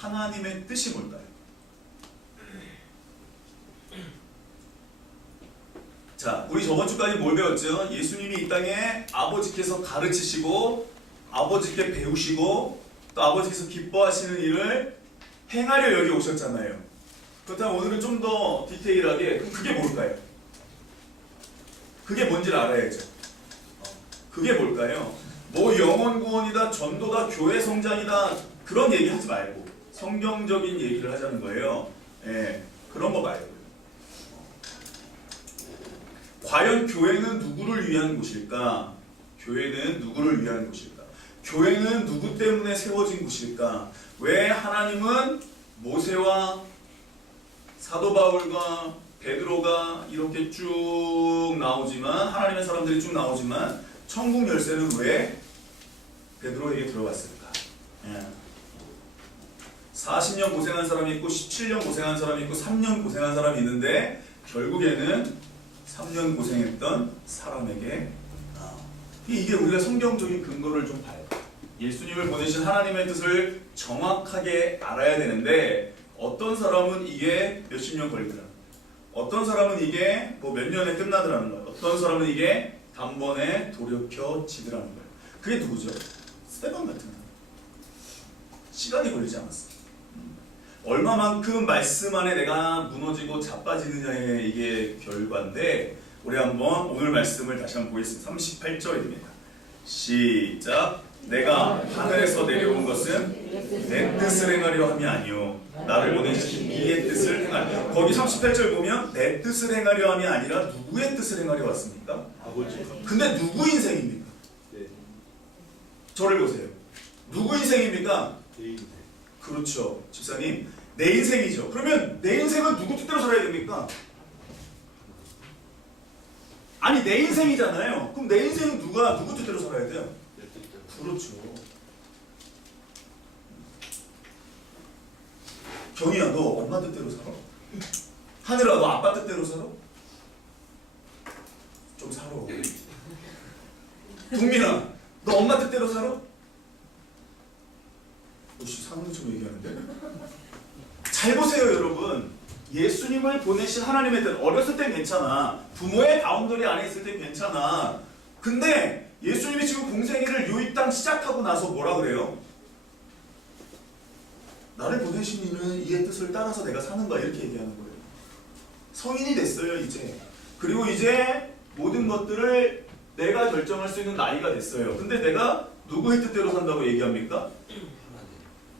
하나님의 뜻이 뭘까요? 자, 우리 저번 주까지 뭘 배웠죠? 예수님이 이 땅에 아버지께서 가르치시고 아버지께 배우시고 또 아버지께서 기뻐하시는 일을 행하려 여기 오셨잖아요. 그렇다면 오늘은 좀 더 디테일하게 그게 뭘까요? 그게 뭔지를 알아야죠. 그게 뭘까요? 뭐 영혼 구원이다, 전도다, 교회 성장이다 그런 얘기 하지 말고 성경적인 얘기를 하자는 거예요. 예, 그런 거 말고요. 과연 교회는 누구를 위한 곳일까? 교회는 누구를 위한 곳일까? 교회는 누구 때문에 세워진 곳일까? 왜 하나님은 모세와 사도 바울과 베드로가 이렇게 쭉 나오지만 하나님의 사람들이 쭉 나오지만 천국 열쇠는 왜 베드로에게 들어갔을까? 예. 40년 고생한 사람이 있고 17년 고생한 사람이 있고 3년 고생한 사람이 있는데 결국에는 3년 고생했던 사람에게 이게 우리가 성경적인 근거를 좀 봐요. 예수님을 보내신 하나님의 뜻을 정확하게 알아야 되는데 어떤 사람은 이게 몇십 년 걸리더라. 어떤 사람은 이게 뭐 몇 년에 끝나더라는 거예요. 어떤 사람은 이게 단번에 돌이켜지더라는 거예요. 그게 누구죠? 스데반 같은 사람. 시간이 걸리지 않았어. 얼마만큼 말씀 안에 내가 무너지고 자빠지느냐의 이게 결과인데 우리 한번 오늘 말씀을 다시 한번 보겠습니다. 38절입니다. 시작. 내가 하늘에서 내려온 것은 내 뜻을 행하려 함이 아니요 나를 보내신 이의 뜻을 행하려. 거기 38절 보면 내 뜻을 행하려 함이 아니라 누구의 뜻을 행하려 왔습니까? 아버지. 근데 누구 인생입니까? 네. 저를 보세요. 누구 인생입니까? 내 인생. 그렇죠. 집사님, 내 인생이죠. 그러면 내 인생은 누구 뜻대로 살아야 됩니까? 아니 내 인생이잖아요. 그럼 내 인생은 누구 뜻대로 살아야 돼요? 내 뜻대로. 그렇죠. 경희야, 너 엄마 뜻대로 살아? 하늘아, 너 아빠 뜻대로 살아? 좀 살아. 동민아, 너 엄마 뜻대로 살아? 혹시 사는 것처럼 얘기하는데? 잘 보세요, 여러분. 예수님을 보내신 하나님의 뜻. 어렸을 땐 괜찮아. 부모의 바운더리 안에 있을 땐 괜찮아. 근데 예수님이 지금 공생애를 이 땅 시작하고 나서 뭐라 그래요? 나를 보내신 이는 이의 뜻을 따라서 내가 사는 거야, 이렇게 얘기하는 거예요. 성인이 됐어요, 이제. 그리고 이제 모든 것들을 내가 결정할 수 있는 나이가 됐어요. 근데 내가 누구의 뜻대로 산다고 얘기합니까?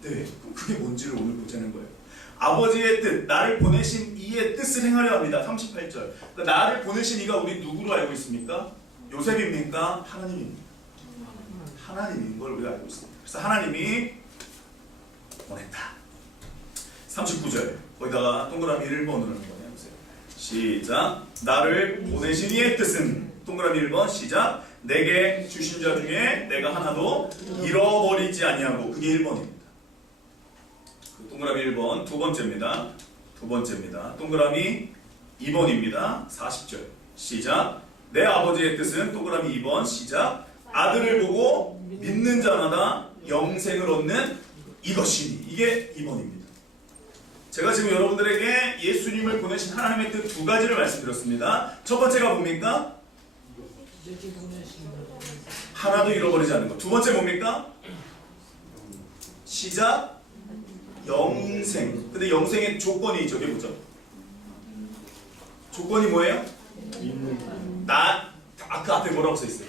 네, 그럼 그게 뭔지를 오늘 보자는 거예요. 아버지의 뜻, 나를 보내신 이의 뜻을 행하려 합니다. 38절. 그러니까 나를 보내신 이가 우리 누구로 알고 있습니까? 요셉입니까? 하나님입니까? 하나님인 걸 우리가 알고 있습니다. 그래서 하나님이 보냈다. 39절. 거기다가 동그라미 1번으로 하는 거예요. 보세요. 시작. 나를 보내신 이의 뜻은 동그라미 1번 시작. 내게 주신 자 중에 내가 하나도 잃어버리지 아니하고. 그게 1번입니다. 동그라미 1번 두 번째입니다. 두 번째입니다. 동그라미 2번입니다. 40절 시작. 내 아버지의 뜻은 동그라미 2번 시작. 아들을 보고 믿는 자마다 영생을 얻는 이것이니. 이게 2번입니다. 제가 지금 여러분들에게 예수님을 보내신 하나님의 뜻 두 가지를 말씀드렸습니다. 첫 번째가 뭡니까? 하나도 잃어버리지 않는 것. 두 번째 뭡니까? 시작. 영생. 근데 영생의 조건이 저게 뭐죠? 조건이 뭐예요? 그 앞에 뭐라고 써있어요?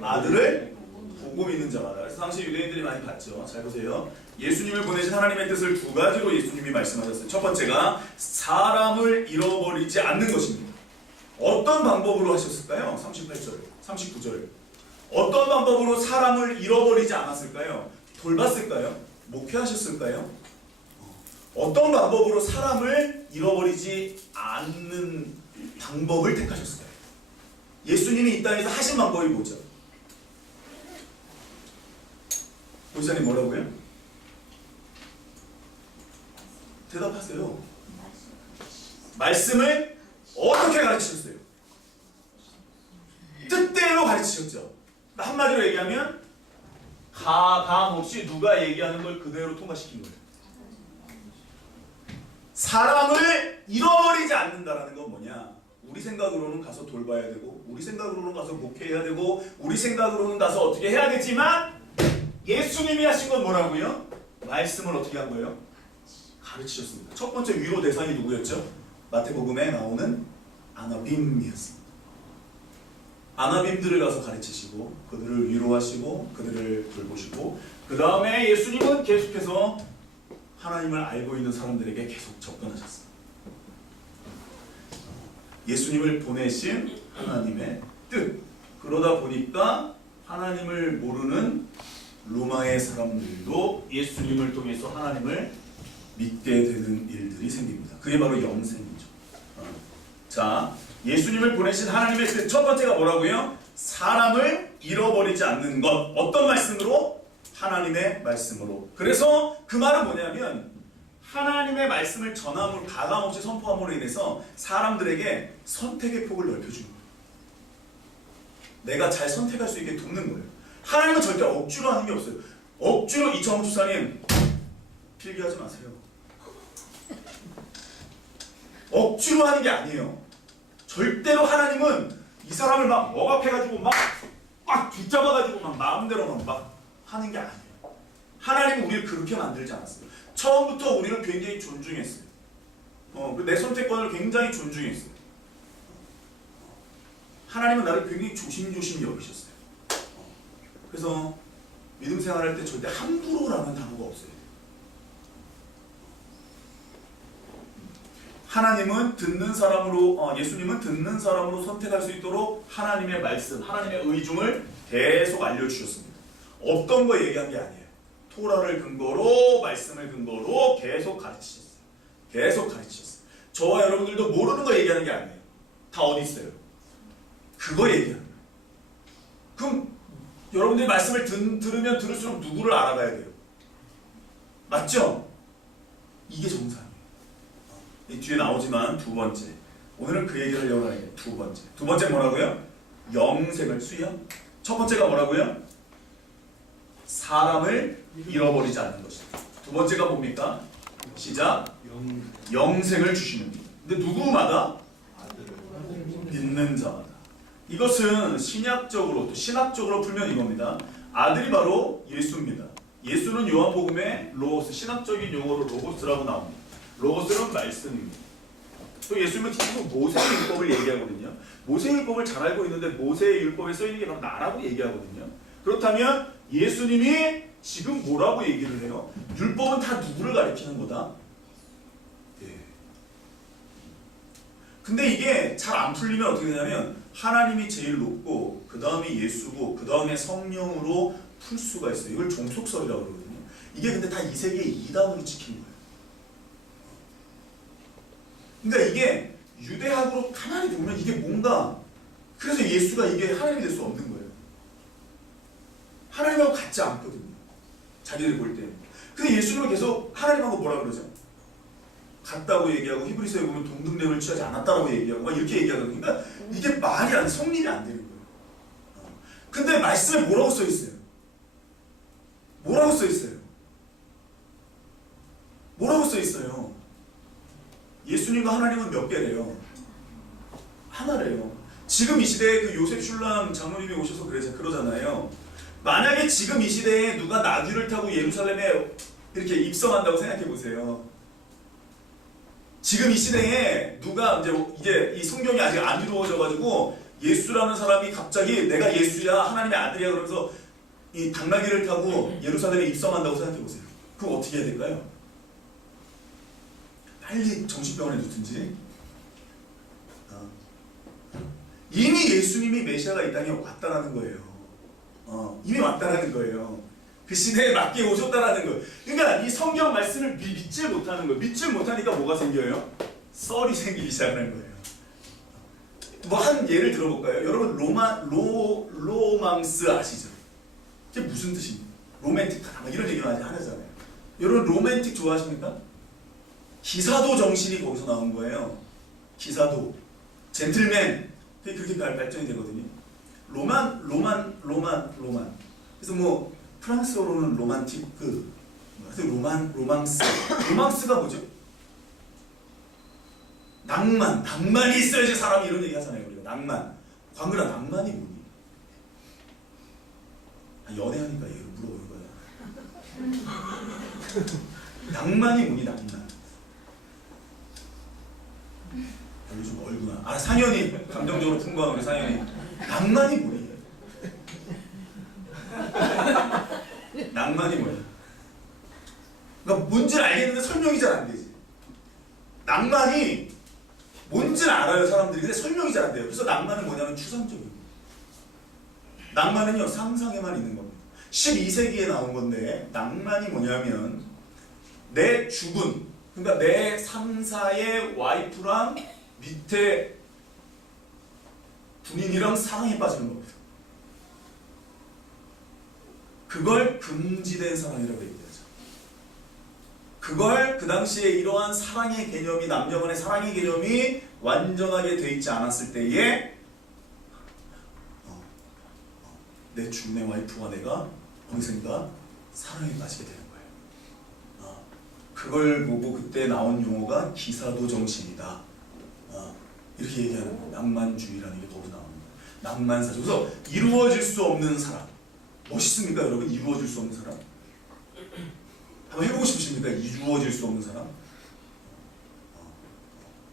아들을 보고 믿는 자마다. 그래서 당시 유대인들이 많이 봤죠. 잘 보세요. 예수님을 보내신 하나님의 뜻을 두 가지로 예수님이 말씀하셨어요. 첫 번째가 사람을 잃어버리지 않는 것입니다. 어떤 방법으로 하셨을까요? 38절, 39절. 어떤 방법으로 사람을 잃어버리지 않았을까요? 돌봤을까요? 목회하셨을까요? 어떤 방법으로 사람을 잃어버리지 않는 방법을 택하셨을까요? 예수님이 이 땅에서 하신 방법이 뭐죠? 목사님 뭐라고요? 대답하세요. 말씀을 어떻게 가르치셨어요? 뜻대로 가르치셨죠. 한마디로 얘기하면 가감 없이 누가 얘기하는 걸 그대로 통과시킨 거예요. 사람을 잃어버리지 않는다라는 건 뭐냐? 우리 생각으로는 가서 돌봐야 되고, 우리 생각으로는 가서 목회해야 되고, 우리 생각으로는 가서 어떻게 해야 되지만, 예수님이 하신 건 뭐라고요? 말씀을 어떻게 한 거예요? 가르치셨습니다. 첫 번째 위로 대상이 누구였죠? 마태복음에 나오는 아나빔이었습니다. 아나빔들을 가서 가르치시고, 그들을 위로하시고, 그들을 돌보시고, 그 다음에 예수님은 계속해서 하나님을 알고 있는 사람들에게 계속 접근하셨습니다. 예수님을 보내신 하나님의 뜻. 그러다 보니까 하나님을 모르는 로마의 사람들도 예수님을 통해서 하나님을 믿게 되는 일들이 생깁니다. 그게 바로 영생이죠. 자, 예수님을 보내신 하나님의 뜻 첫 번째가 뭐라고요? 사람을 잃어버리지 않는 것. 어떤 말씀으로? 하나님의 말씀으로. 그래서 그 말은 뭐냐면 하나님의 말씀을 전함으로 가감없이 선포함으로 인해서 사람들에게 선택의 폭을 넓혀주는 거예요. 내가 잘 선택할 수 있게 돕는 거예요. 하나님은 절대 억지로 하는 게 없어요. 억지로 이청호 주사님 필기하지 마세요. 억지로 하는 게 아니에요. 절대로 하나님은 이 사람을 막 억압해가지고 막 붙잡아가지고 막 마음대로 막 하는 게 아니에요. 하나님은 우리를 그렇게 만들지 않았어요. 처음부터 우리를 굉장히 존중했어요. 내 선택권을 굉장히 존중했어요. 하나님은 나를 굉장히 조심조심 여기셨어요. 그래서 믿음 생활할 때 절대 함부로라는 단어가 없어요. 하나님은 듣는 사람으로, 예수님은 듣는 사람으로 선택할 수 있도록 하나님의 말씀, 하나님의 의중을 계속 알려주셨습니다. 없던 거 얘기한 게 아니에요. 토라를 근거로, 말씀을 근거로 계속 가르치셨어요. 계속 가르치셨어요. 저와 여러분들도 모르는 거 얘기하는 게 아니에요. 다 어디 있어요? 그거 얘기하는 거예요. 그럼 여러분들이 말씀을 들으면 들을수록 누구를 알아가야 돼요? 맞죠? 이게 정상이에요. 이 뒤에 나오지만 두 번째. 오늘은 그 얘기를 하려고 하는 게 두 번째. 두 번째 뭐라고요? 영생을 수연. 첫 번째가 뭐라고요? 사람을 잃어버리지 않는 것이다. 두 번째가 뭡니까? 시작. 영생을 주시는 분. 근데 누구마다? 믿는 자마다. 이것은 신약적으로 또 신학적으로 풀면 이겁니다. 아들이 바로 예수입니다. 예수는 요한복음에 로고스, 신학적인 용어로 로고스라고 나옵니다. 로고스는 말씀입니다. 또 예수님은 계속 모세의 율법을 얘기하거든요. 모세의 율법을 잘 알고 있는데 모세의 율법에 써있는 게 바로 나라고 얘기하거든요. 그렇다면 예수님이 지금 뭐라고 얘기를 해요? 율법은 다 누구를 가리키는 거다? 예. 근데 이게 잘 안 풀리면 어떻게 되냐면 하나님이 제일 높고 그 다음이 예수고 그 다음에 성령으로 풀 수가 있어요. 이걸 종속설이라고 그러거든요. 이게 근데 다 이 세계의 이단으로 찍힌 거예요. 그러니까 이게 유대학으로 가만히 보면 이게 뭔가 그래서 예수가 이게 하나님이 될 수 없는 거예요. 하나님하고 같지 않거든요. 자기들 볼 때. 근데 예수님은 계속 하나님하고 뭐라 그러죠? 같다고 얘기하고 히브리서에 보면 동등됨을 취하지 않았다라고 얘기하고 막 이렇게 얘기하거든요. 그러니까 이게 말이 안 돼. 성립이 안 되는 거예요. 근데 말씀에 뭐라고 써 있어요? 뭐라고 써 있어요? 뭐라고 써 있어요? 예수님과 하나님은 몇 개래요? 하나래요. 지금 이 시대에 그 요셉 슐람 장로님이 오셔서 그러잖아요. 만약에 지금 이 시대에 누가 나귀를 타고 예루살렘에 이렇게 입성한다고 생각해 보세요. 지금 이 시대에 누가 이제 이 성경이 아직 안 이루어져가지고 예수라는 사람이 갑자기 내가 예수야 하나님의 아들이야 그러면서 이 당나귀를 타고 예루살렘에 입성한다고 생각해 보세요. 그럼 어떻게 해야 될까요? 빨리 정신병원에 놓든지. 이미 예수님이 메시아가 이 땅에 왔다라는 거예요. 이미 왔다라는 거예요. 그 시대에 맞게 오셨다라는 거예요. 그러니까 이 성경 말씀을 믿지 못하는 거예요. 믿지 못하니까 뭐가 생겨요? 썰이 생기기 시작하는 거예요. 뭐 한 예를 들어볼까요? 여러분 로망스 아시죠? 이게 무슨 뜻입니까? 로맨틱하다 이런 얘기 많이 하잖아요. 여러분 로맨틱 좋아하십니까? 기사도 정신이 거기서 나온 거예요. 기사도 젠틀맨 그게 그렇게 발전이 되거든요. 로만. 그래서 뭐 프랑스어로는 로만티크, 로망스가 뭐죠? 낭만이 있어야지 사람이 이런 얘기 하잖아요. 우리가 낭만. 광근아, 낭만이 뭐니? 연애하니까 얘를 물어보는 거야. 낭만이 뭐니, 낭만? 요즘 멀구나. 상현이, 감정적으로 풍부한 우리 상현이. 낭만이 뭐니? 낭만이 뭐야? 그러니까 뭔지를 알겠는데 설명이 잘 안 되지. 낭만이 뭔지는 알아요, 사람들이. 근데 설명이 잘 안 돼요. 그래서 낭만은 뭐냐면 추상적이고, 낭만은요, 상상에만 있는 겁니다. 12세기에 나온 건데, 낭만이 뭐냐면 내 주군, 그러니까 내 상사의 와이프랑 밑에 군인이랑 사랑에 빠지는 겁니다. 그걸 금지된 사랑이라고 얘기하죠. 그걸 그 당시에 이러한 사랑의 개념이, 남녀 간의 사랑의 개념이 완전하게 돼 있지 않았을 때에 내 주군의 와이프와 내가 어느샌가 사랑에 빠지게 되는 거예요. 그걸 보고 그때 나온 용어가 기사도 정신이다. 이렇게 얘기하는 거예요. 낭만주의라는 게 거기 나옵니다. 낭만사죠. 그래서 이루어질 수 없는 사랑. 멋있습니까, 여러분? 이루어질 수 없는 사람? 한번 해보고 싶으십니까? 이루어질 수 없는 사람?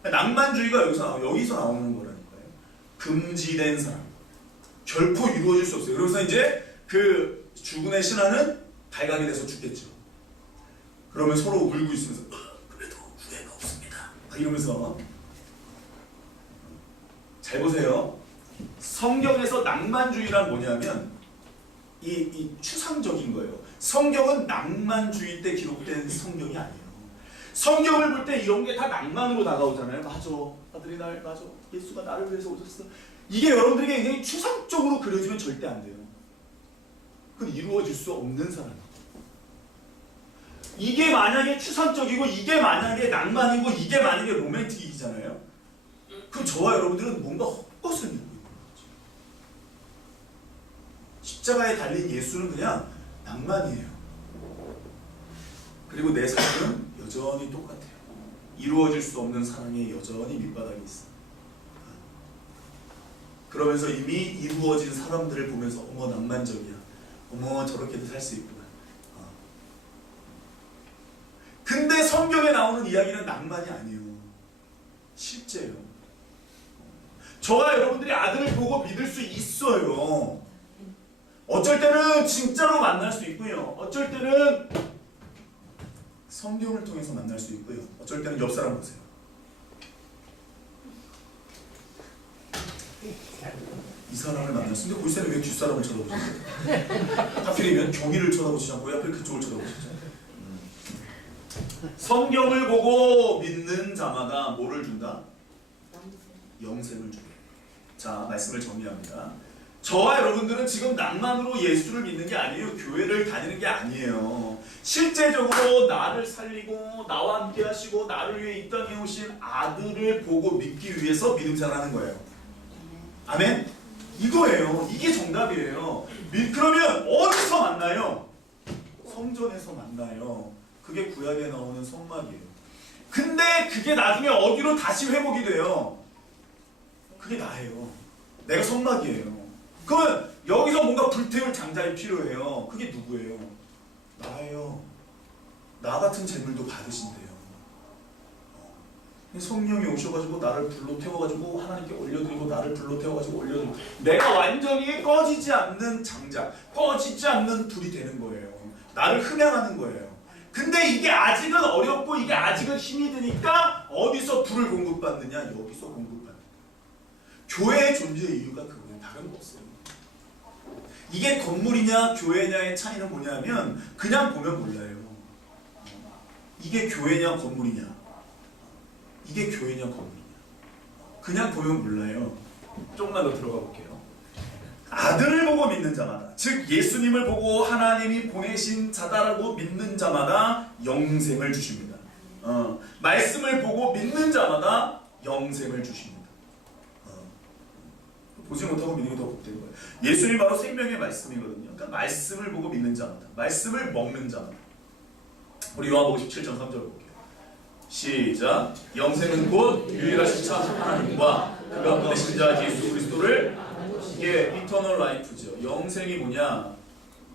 낭만주의가 여기서 나오는 거라니까요. 금지된 사람. 결코 이루어질 수 없어요. 그래서 이제 그 주군의 신하는 발각이 돼서 죽겠죠. 그러면 서로 울고 있으면서 그래도 후회가 없습니다. 이러면서. 잘 보세요. 성경에서 낭만주의란 뭐냐면 이 추상적인 거예요. 성경은 낭만주의 때 기록된 성경이 아니에요. 성경을 볼 때 이런 게 다 낭만으로 다가오잖아요. 맞아. 아들이 맞아. 예수가 나를 위해서 오셨어. 이게 여러분들에게 굉장히 추상적으로 그려지면 절대 안 돼요. 그건 이루어질 수 없는 사람이에요. 이게 만약에 추상적이고, 이게 만약에 낭만이고, 이게 만약에 로맨틱이잖아요. 그럼 저와 여러분들은 뭔가 헛것을 믿고 있는 거죠. 십자가에 달린 예수는 그냥 낭만이에요. 그리고 내 삶은 여전히 똑같아요. 이루어질 수 없는 사랑에 여전히 밑바닥에 있어요. 그러면서 이미 이루어진 사람들을 보면서 어머 낭만적이야. 어머 저렇게도 살 수 있구나. 근데 성경에 나오는 이야기는 낭만이 아니에요. 실제예요. 저와 여러분들이 아들을 보고 믿을 수 있어요. 어쩔 때는 진짜로 만날 수 있고요. 어쩔 때는 성경을 통해서 만날 수 있고요. 어쩔 때는 옆 사람 보세요. 이 사람을 만났는데 볼세는 왜 뒷사람을 쳐다보시죠? 하필이면 경위를 쳐다보시지 않고 옆에 그쪽을 쳐다보시죠. 성경을 보고 믿는 자마다 뭐를 준다? 영생을 준다. 자, 말씀을 정리합니다. 저와 여러분들은 지금 낭만으로 예수를 믿는 게 아니에요. 교회를 다니는 게 아니에요. 실제적으로 나를 살리고 나와 함께 하시고 나를 위해 이 땅에 오신 아들을 보고 믿기 위해서 믿음 생활하는 거예요. 아멘? 이거예요. 이게 정답이에요. 그러면 어디서 만나요? 성전에서 만나요. 그게 구약에 나오는 성막이에요. 근데 그게 나중에 어디로 다시 회복이 돼요? 그게 나예요. 내가 성막이에요. 그러면 여기서 뭔가 불태울 장자가 필요해요. 그게 누구예요? 나예요. 나 같은 재물도 받으신대요. 성령이 오셔가지고 나를 불로 태워가지고 하나님께 올려드리고 나를 불로 태워가지고 올려드리고 내가 완전히 꺼지지 않는 장자, 꺼지지 않는 불이 되는 거예요. 나를 흠양하는 거예요. 근데 이게 아직은 어렵고 이게 아직은 힘이 드니까 어디서 불을 공급받느냐? 여기서 공급받는 교회의 존재의 이유가 그거예요. 다른 거 없어요. 이게 건물이냐 교회냐의 차이는 뭐냐면 그냥 보면 몰라요. 이게 교회냐 건물이냐, 이게 교회냐 건물이냐, 그냥 보면 몰라요. 조금만 더 들어가 볼게요. 아들을 보고 믿는 자마다, 즉 예수님을 보고 하나님이 보내신 자다라고 믿는 자마다 영생을 주십니다. 말씀을 보고 믿는 자마다 영생을 주십니다. 보지 못하고 믿는 게 더 복된 거예요. 예수님이 바로 생명의 말씀이거든요. 그러니까 말씀을 보고 믿는 자마다, 말씀을 먹는 자마다. 우리 요한복음 17장 3절 볼게요. 시작. 영생은 곧 유일하신 참 하나님과 그가 보내신 자 예수 그리스도를, 이게 이터널 라이프죠. 영생이 뭐냐,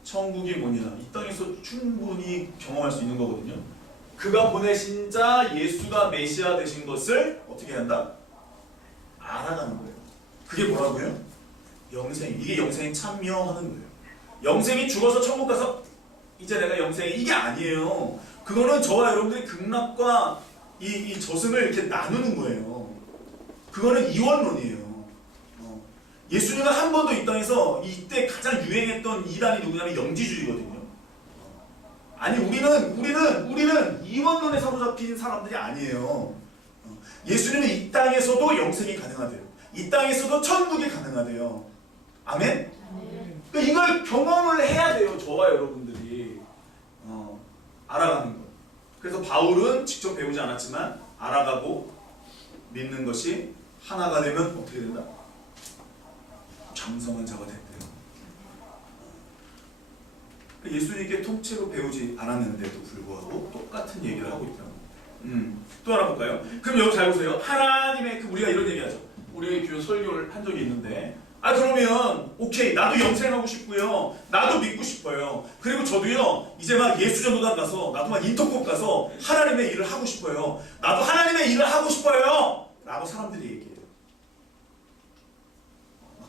천국이 뭐냐, 이 땅에서 충분히 경험할 수 있는 거거든요. 그가 보내신 자 예수가 메시아 되신 것을 어떻게 한다? 알아가는 거예요. 그게 뭐라고요? 영생. 이게 영생이 참여하는 거예요. 영생이 죽어서 천국 가서 이제 내가 영생이, 이게 아니에요. 그거는 저와 여러분들이 극락과 이 저승을 이렇게 나누는 거예요. 그거는 이원론이에요. 예수님은 한 번도 이 땅에서 이때 가장 유행했던 이단이 누구냐면 영지주의거든요. 아니 우리는 이원론에 사로잡힌 사람들이 아니에요. 예수님은 이 땅에서도 영생이 가능하대요. 이 땅에서도 천국이 가능하대요. 아멘? 그러니까 이걸 경험을 해야 돼요. 저와 여러분들이 알아가는 거. 그래서 바울은 직접 배우지 않았지만 알아가고 믿는 것이 하나가 되면 어떻게 된다? 장성한 자가 됐대요. 예수님께 통째로 배우지 않았는데도 불구하고 똑같은 얘기를 하고 있다고. 또 하나 볼까요? 그럼 여기 잘 보세요. 하나님의, 우리가 이런 얘기하죠. 우리 교회 설교를 한 적이 있는데, 그러면 오케이, 나도 영생하고 싶고요, 나도 믿고 싶어요, 그리고 저도요 이제 막 예수전도단 가서, 나도 막 인터콕 가서 하나님의 일을 하고 싶어요, 나도 하나님의 일을 하고 싶어요 라고 사람들이 얘기해요.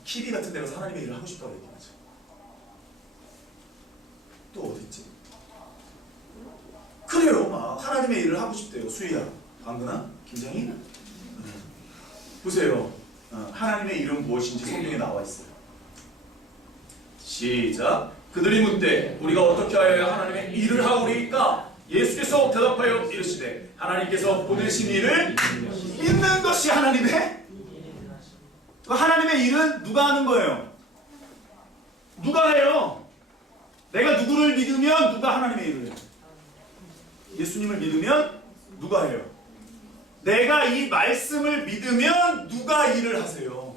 키비 같은 데 가서 하나님의 일을 하고 싶다고 얘기하죠. 또 어디 있지? 그래요, 막 하나님의 일을 하고 싶대요. 수희야, 방근아, 김장이? 보세요. 하나님의 이름 무엇인지 성경에 나와 있어요. 시작. 그들이 묻되 우리가 어떻게 하여야 하나님의 일을 하오리까? 예수께서 대답하여 이르시되 하나님께서 보내신 일을 믿는 것이 하나님의, 하나님의 일은 누가 하는 거예요? 누가 해요? 내가 누구를 믿으면 누가 하나님의 일을 해요? 예수님을 믿으면 누가 해요? 내가 이 말씀을 믿으면 누가 일을 하세요?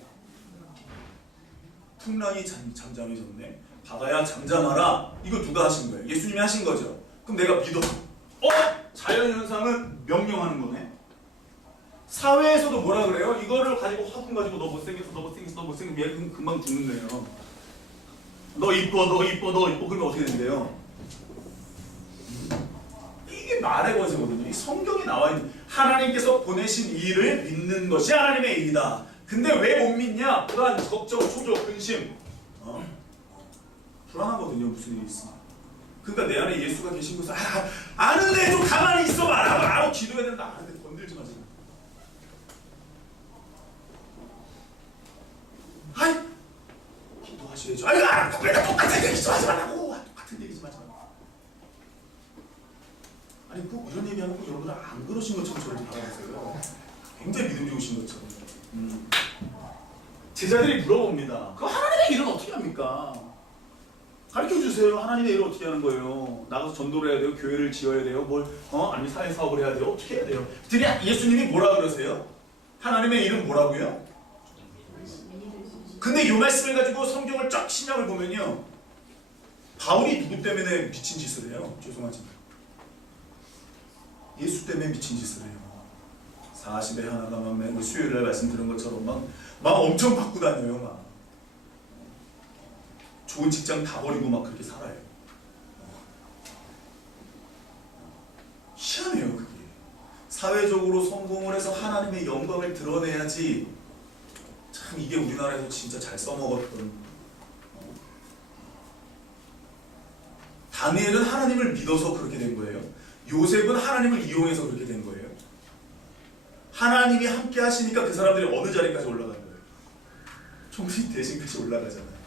풍랑이 잠잠해졌네, 바다야 잠잠하라. 이거 누가 하신 거예요? 예수님이 하신 거죠. 그럼 내가 믿어. 자연현상은 명령하는 거네. 사회에서도 뭐라 그래요? 이거를 가지고 화분 가지고 너 못생겼어, 너 못생겼어, 너 못생겼어, 얘 금방 죽는데요. 너 이뻐, 너 이뻐, 너 이뻐. 그러면 어떻게 된대요? 이게 말의 권세거든요. 이 성경에 나와 있는 하나님께서 보내신 일을 믿는 것이 하나님의 일이다. 근데 왜 못 믿냐? 불안, 걱정, 초조, 근심. 불안하거든요. 무슨 일이 있으면. 그러니까 내 안에 예수가 계신 것을 아는데 좀 가만히 있어봐라. 알아, 기도해야 된다. 아는데 건들지 마세요. 기도하셔야죠. 맨날 똑같은 얘기 좀 하지 말라고. 똑같은 얘기 좀 하지 말라고. 아니 꼭 이런 얘기하면 꼭 여러분들 안 그러신 것처럼 저를 바라보세요. 굉장히 믿음 좋으신 것처럼. 제자들이 물어봅니다. 그 하나님의 일은 어떻게 합니까? 가르쳐주세요. 하나님의 일을 어떻게 하는 거예요? 나가서 전도를 해야 돼요? 교회를 지어야 돼요? 아니면 사회사업을 해야 돼요? 어떻게 해야 돼요? 그랬더니 예수님이 뭐라 그러세요? 하나님의 일은 뭐라고요? 근데 이 말씀을 가지고 성경을 쫙 신약을 보면요, 바울이 누구 때문에 미친 짓을 해요? 죄송하지만 예수 때문에 미친 짓을 해요. 40에 하나가 막 수요일날 말씀 들은 것처럼 막 엄청 받고 다녀요. 막 좋은 직장 다 버리고 막 그렇게 살아요. 희한해요. 그게 사회적으로 성공을 해서 하나님의 영광을 드러내야지. 참 이게 우리나라에서 진짜 잘 써먹었던. 다니엘은 하나님을 믿어서 그렇게 된 거예요. 요셉은 하나님을 이용해서 그렇게 된 거예요. 하나님이 함께 하시니까 그 사람들이 어느 자리까지 올라간 거예요? 총리 대신까지 올라가잖아요.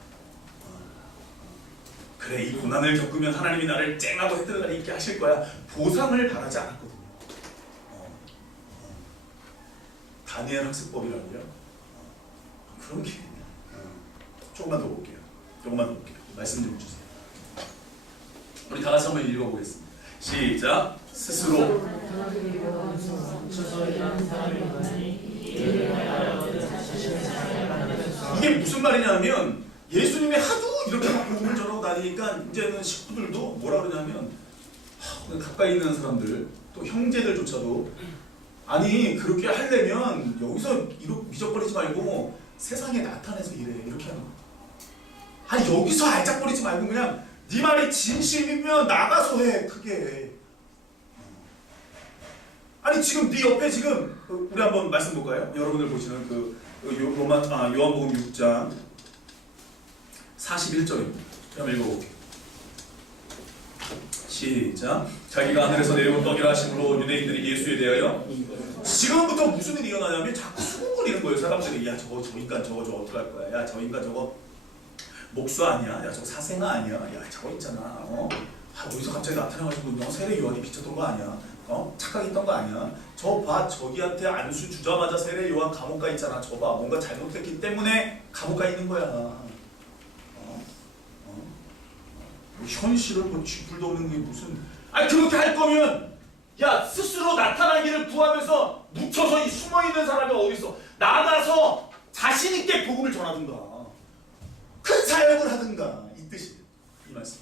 그래, 이 고난을 겪으면 하나님이 나를 쨍하고 해 뜨는 날이 있게 하실 거야. 보상을 바라지 않았거든요. 다니엘 학습법이라고요? 그런 게 조금만 더 볼게요. 조금만 더 볼게요. 말씀 좀 주세요. 우리 다 같이 한번 읽어보겠습니다. 시작. 스스로 이게 무슨 말이냐면 예수님이 하도 이렇게 막 복음을 전하고 다니니까 이제는 식구들도 뭐라 그러냐면 가까이 있는 사람들 또 형제들조차도 아니 그렇게 하려면 여기서 이렇게 미적거리지 말고 세상에 나타내서 이래 이렇게 하는 거야. 아니 여기서 알짝거리지 말고 그냥 네 말이 진심이면 나가서 해 크게 해. 아니 지금 네 옆에 지금 우리 한번 말씀 볼까요? 여러분들 보시는 요한복음 6장 41절입니다. 한번 읽어볼게요. 시작. 자기가 하늘에서 내려온 떡이라 하심으로 유대인들이 예수에 대하여 지금부터 무슨 일이 일어나냐면 자꾸 수군거리는 거예요. 사람들이 야 저 인간 저거 어떡할 거야. 야 저 인간 저거 목수 아니야. 야 저거 사생아 아니야. 야 저거 있잖아. 어디서 갑자기 나타나가지고 너 세례 요한이 비쳤던 거 아니야. 착각했던 거 아니야. 저 봐 저기한테 안수 주자마자 세례 요한 감옥 가 있잖아. 저 봐 뭔가 잘못했기 때문에 감옥 가 있는 거야. 현실은 뭐 쥐뿔도 없는 게 무슨 아니 그렇게 할 거면 야 스스로 나타나기를 구하면서 묻혀서 숨어있는 사람이 어딨어. 나가서 자신있게 복음을 전하든가 큰 사역을 하든가 이 뜻이에요. 이 말씀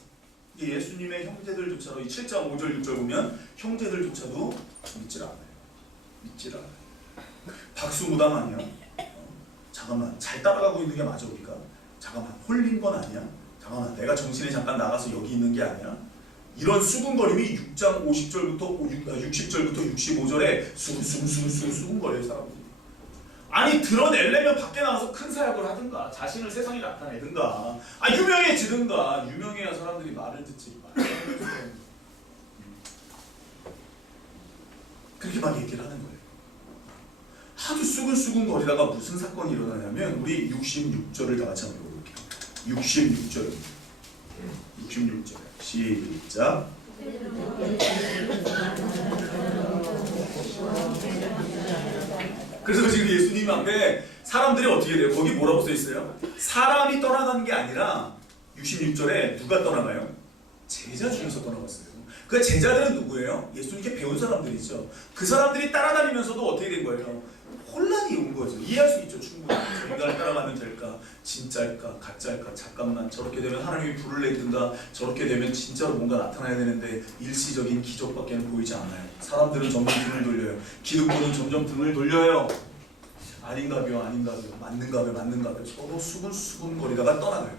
예수님의 형제들조차도 이 7장 5절 6절 보면 형제들조차도 믿질 않아요. 믿질 않아요. 박수무당 아니야? 잠깐만 잘 따라가고 있는 게 맞아 우리가? 잠깐만 홀린 건 아니야? 잠깐만 내가 정신에 잠깐 나가서 여기 있는 게 아니야? 이런 수군거림이 6장 60절부터 65절에 수군거려요 사람들이. 아니 드러내려면 밖에 나가서 큰 사역을 하든가 자신을 세상에 나타내든가 유명해지든가 유명해야 사람들이 말을 듣지 그렇게 막 얘기를 하는 거예요. 하도 수군거리다가 무슨 사건이 일어나냐면 우리 66절을 다 같이 한번 읽어볼게요. 66절 시작. 그래서 지금 예수님 앞에 사람들이 어떻게 돼요? 거기 뭐라고 써 있어요? 사람이 떠나가는 게 아니라 66절에 누가 떠나가요? 제자 중에서 떠나갔어요. 그 제자들은 누구예요? 예수님께 배운 사람들이죠. 그 사람들이 따라다니면서도 어떻게 된 거예요? 혼란이 온 거죠. 이해할 수 있죠. 충분히. 인간을 따라가면 될까? 진짜일까? 가짜일까? 잠깐만 저렇게 되면 하나님이 불을 내든가 저렇게 되면 진짜로 뭔가 나타나야 되는데 일시적인 기적밖에 보이지 않아요. 사람들은 점점 등을 돌려요. 기독교는 점점 등을 돌려요. 아닌가벼 맞는가벼 서로 수군거리다가 떠나가요.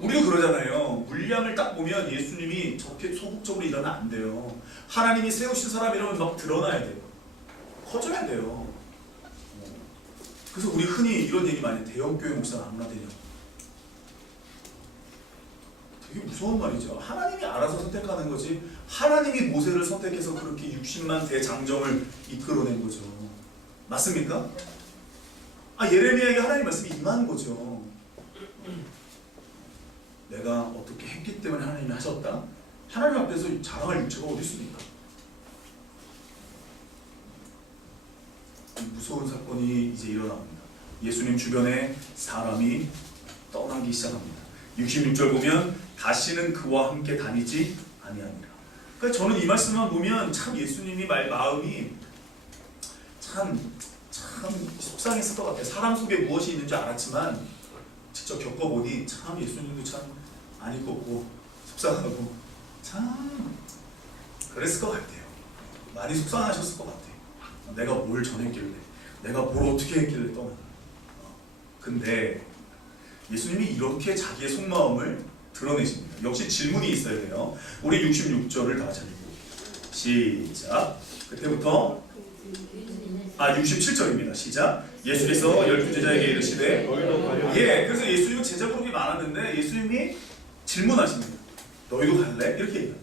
우리도 그러잖아요. 물량을 딱 보면 예수님이 저렇게 소극적으로 일하면 안 돼요. 하나님이 세우신 사람이라면 막 드러나야 돼요. 커져야 돼요. 그래서 우리 흔히 이런 얘기 많이 해요. 대형교회 목사는 아무나 되냐. 되게 무서운 말이죠. 하나님이 알아서 선택하는 거지 하나님이 모세를 선택해서 그렇게 60만 대장정을 이끌어낸 거죠. 맞습니까? 예레미야에게 하나님 말씀이 임한 거죠. 내가 어떻게 했기 때문에 하나님이 하셨다? 하나님 앞에서 자랑할 유체가 어디 있습니까? 무서운 사건이 이제 일어납니다. 예수님 주변에 사람이 떠나기 시작합니다. 66절 보면 다시는 그와 함께 다니지 아니하니라. 그러니까 저는 이 말씀만 보면 참 예수님이 마음이 참 속상했을 것 같아요. 사람 속에 무엇이 있는지 알았지만 직접 겪어보니 참 예수님도 참 안 이뻤고 속상하고 참 그랬을 것 같아요. 많이 속상하셨을 것 같아요. 내가 뭘 전했길래 내가 뭘 어떻게 했길래 떠나. 근데 예수님이 이렇게 자기의 속마음을 드러내십니다. 역시 질문이 있어야 돼요. 우리 66절을 다 같이 읽고 시작. 그때부터 67절입니다. 시작. 예수께서 12제자에게 이르시되 그래서 예수님은 제자 그룹이 많았는데 예수님이 질문하십니다. 너희도 갈래? 이렇게 얘기합니다.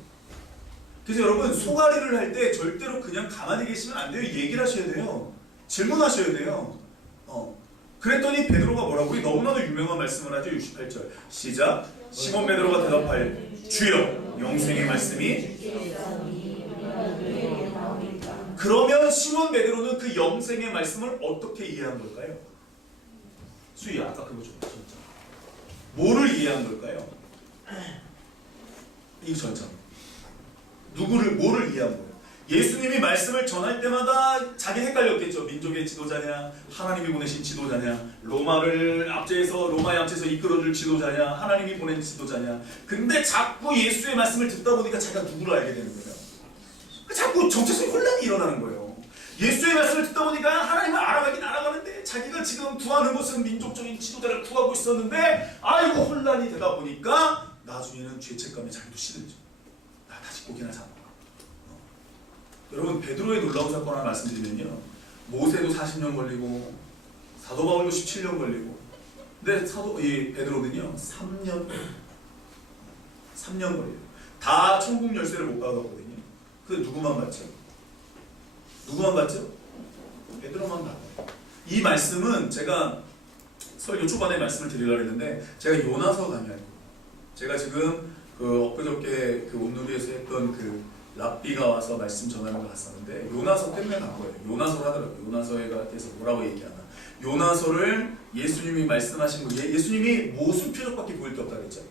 그래서 여러분 소가리를 할 때 절대로 그냥 가만히 계시면 안 돼요. 얘기를 하셔야 돼요. 질문하셔야 돼요. 그랬더니 베드로가 뭐라고? 우리 너무나도 유명한 말씀을 하죠. 68절 시작. 시몬 베드로가 대답하여 주여 영생의 말씀이 그러면 시몬 베드로는 그 영생의 말씀을 어떻게 이해한 걸까요? 수희 아까 그거 좀 진짜 뭐를 이해한 걸까요? 이 전장 뭐를 이해한 거예요? 예수님이 말씀을 전할 때마다 자기 헷갈렸겠죠. 민족의 지도자냐, 하나님이 보내신 지도자냐, 로마의 앞제에서 이끌어줄 지도자냐, 하나님이 보낸 지도자냐. 근데 자꾸 예수의 말씀을 듣다 보니까 자기가 누구를 알게 되는 거예요. 자꾸 정체성의 혼란이 일어나는 거예요. 예수의 말씀을 듣다 보니까 하나님을 알아가긴 알아가는데 자기가 지금 구하는 것은 민족적인 지도자를 구하고 있었는데 아이고 혼란이 되다 보니까 나중에는 죄책감에 자기도 싫어져. 나 다시 고기나 잡아. 여러분 베드로의 놀라운 사건 하나 말씀드리면요. 모세도 40년 걸리고 사도 바울도 17년 걸리고 근데 베드로는요 3년 걸려요. 다 천국 열쇠를 못 받았거든요. 그 누구만 받죠? 베드로만 받아요. 이 말씀은 제가 설교 초반에 말씀을 드리려고 했는데 제가 요나서 강의할 거예요. 제가 지금 엊그저께 온누리에서 했던 랍비가 와서 말씀 전하는 거 갔었는데 요나서 때문에 간 거예요. 요나서를 하더라고요. 요나서에 대해서 뭐라고 얘기하나. 요나서를 예수님이 말씀하신 거 예수님이 무슨 표적밖에 보일 게 없다 그랬죠?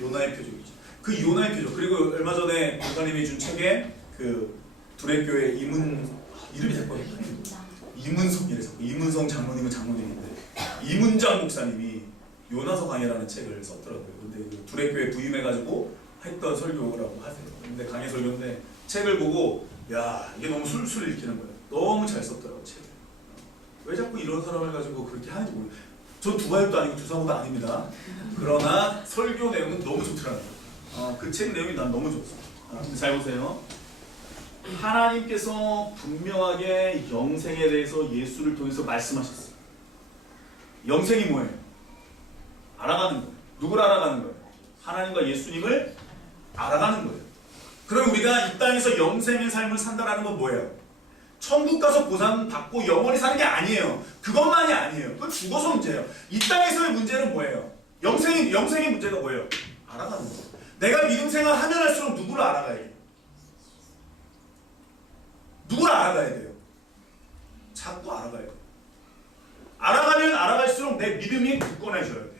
요나의 표적이죠. 그 요나의 표적. 그리고 얼마 전에 목사님이 준 책에 두레교회 이름이 자꾸 이문성이래서 이문성 장로님은 장로님인데 이문장 목사님이 요나서 강해라는 책을 썼더라고요. 근데 두레교회 부임해가지고 했던 설교라고 하세요. 근데 강해 설교인데 책을 보고 야 이게 너무 술술 읽히는 거예요. 너무 잘 썼더라고요 책을. 왜 자꾸 이런 사람을 가지고 그렇게 하는지 모르겠어요. 전 두바이도 아니고 두사모도 아닙니다. 그러나 설교 내용은 너무 좋더라고요. 그 책 내용이 난 너무 좋았어요. 잘 보세요. 하나님께서 분명하게 영생에 대해서 예수를 통해서 말씀하셨어요. 영생이 뭐예요? 알아가는 거예요. 누구를 알아가는 거예요? 하나님과 예수님을 알아가는 거예요. 그럼 우리가 이 땅에서 영생의 삶을 산다는 건 뭐예요? 천국 가서 보상받고 영원히 사는 게 아니에요. 그것만이 아니에요. 그건 죽어서 문제예요. 이 땅에서의 문제는 뭐예요? 영생의 문제가 뭐예요? 알아가는 거예요. 내가 믿음 생활 하면 할수록 누구를 알아가야 돼요? 누구를 알아가야 돼요? 자꾸 알아가야 돼요. 알아가면 알아갈수록 내 믿음이 굳건해져야 돼요.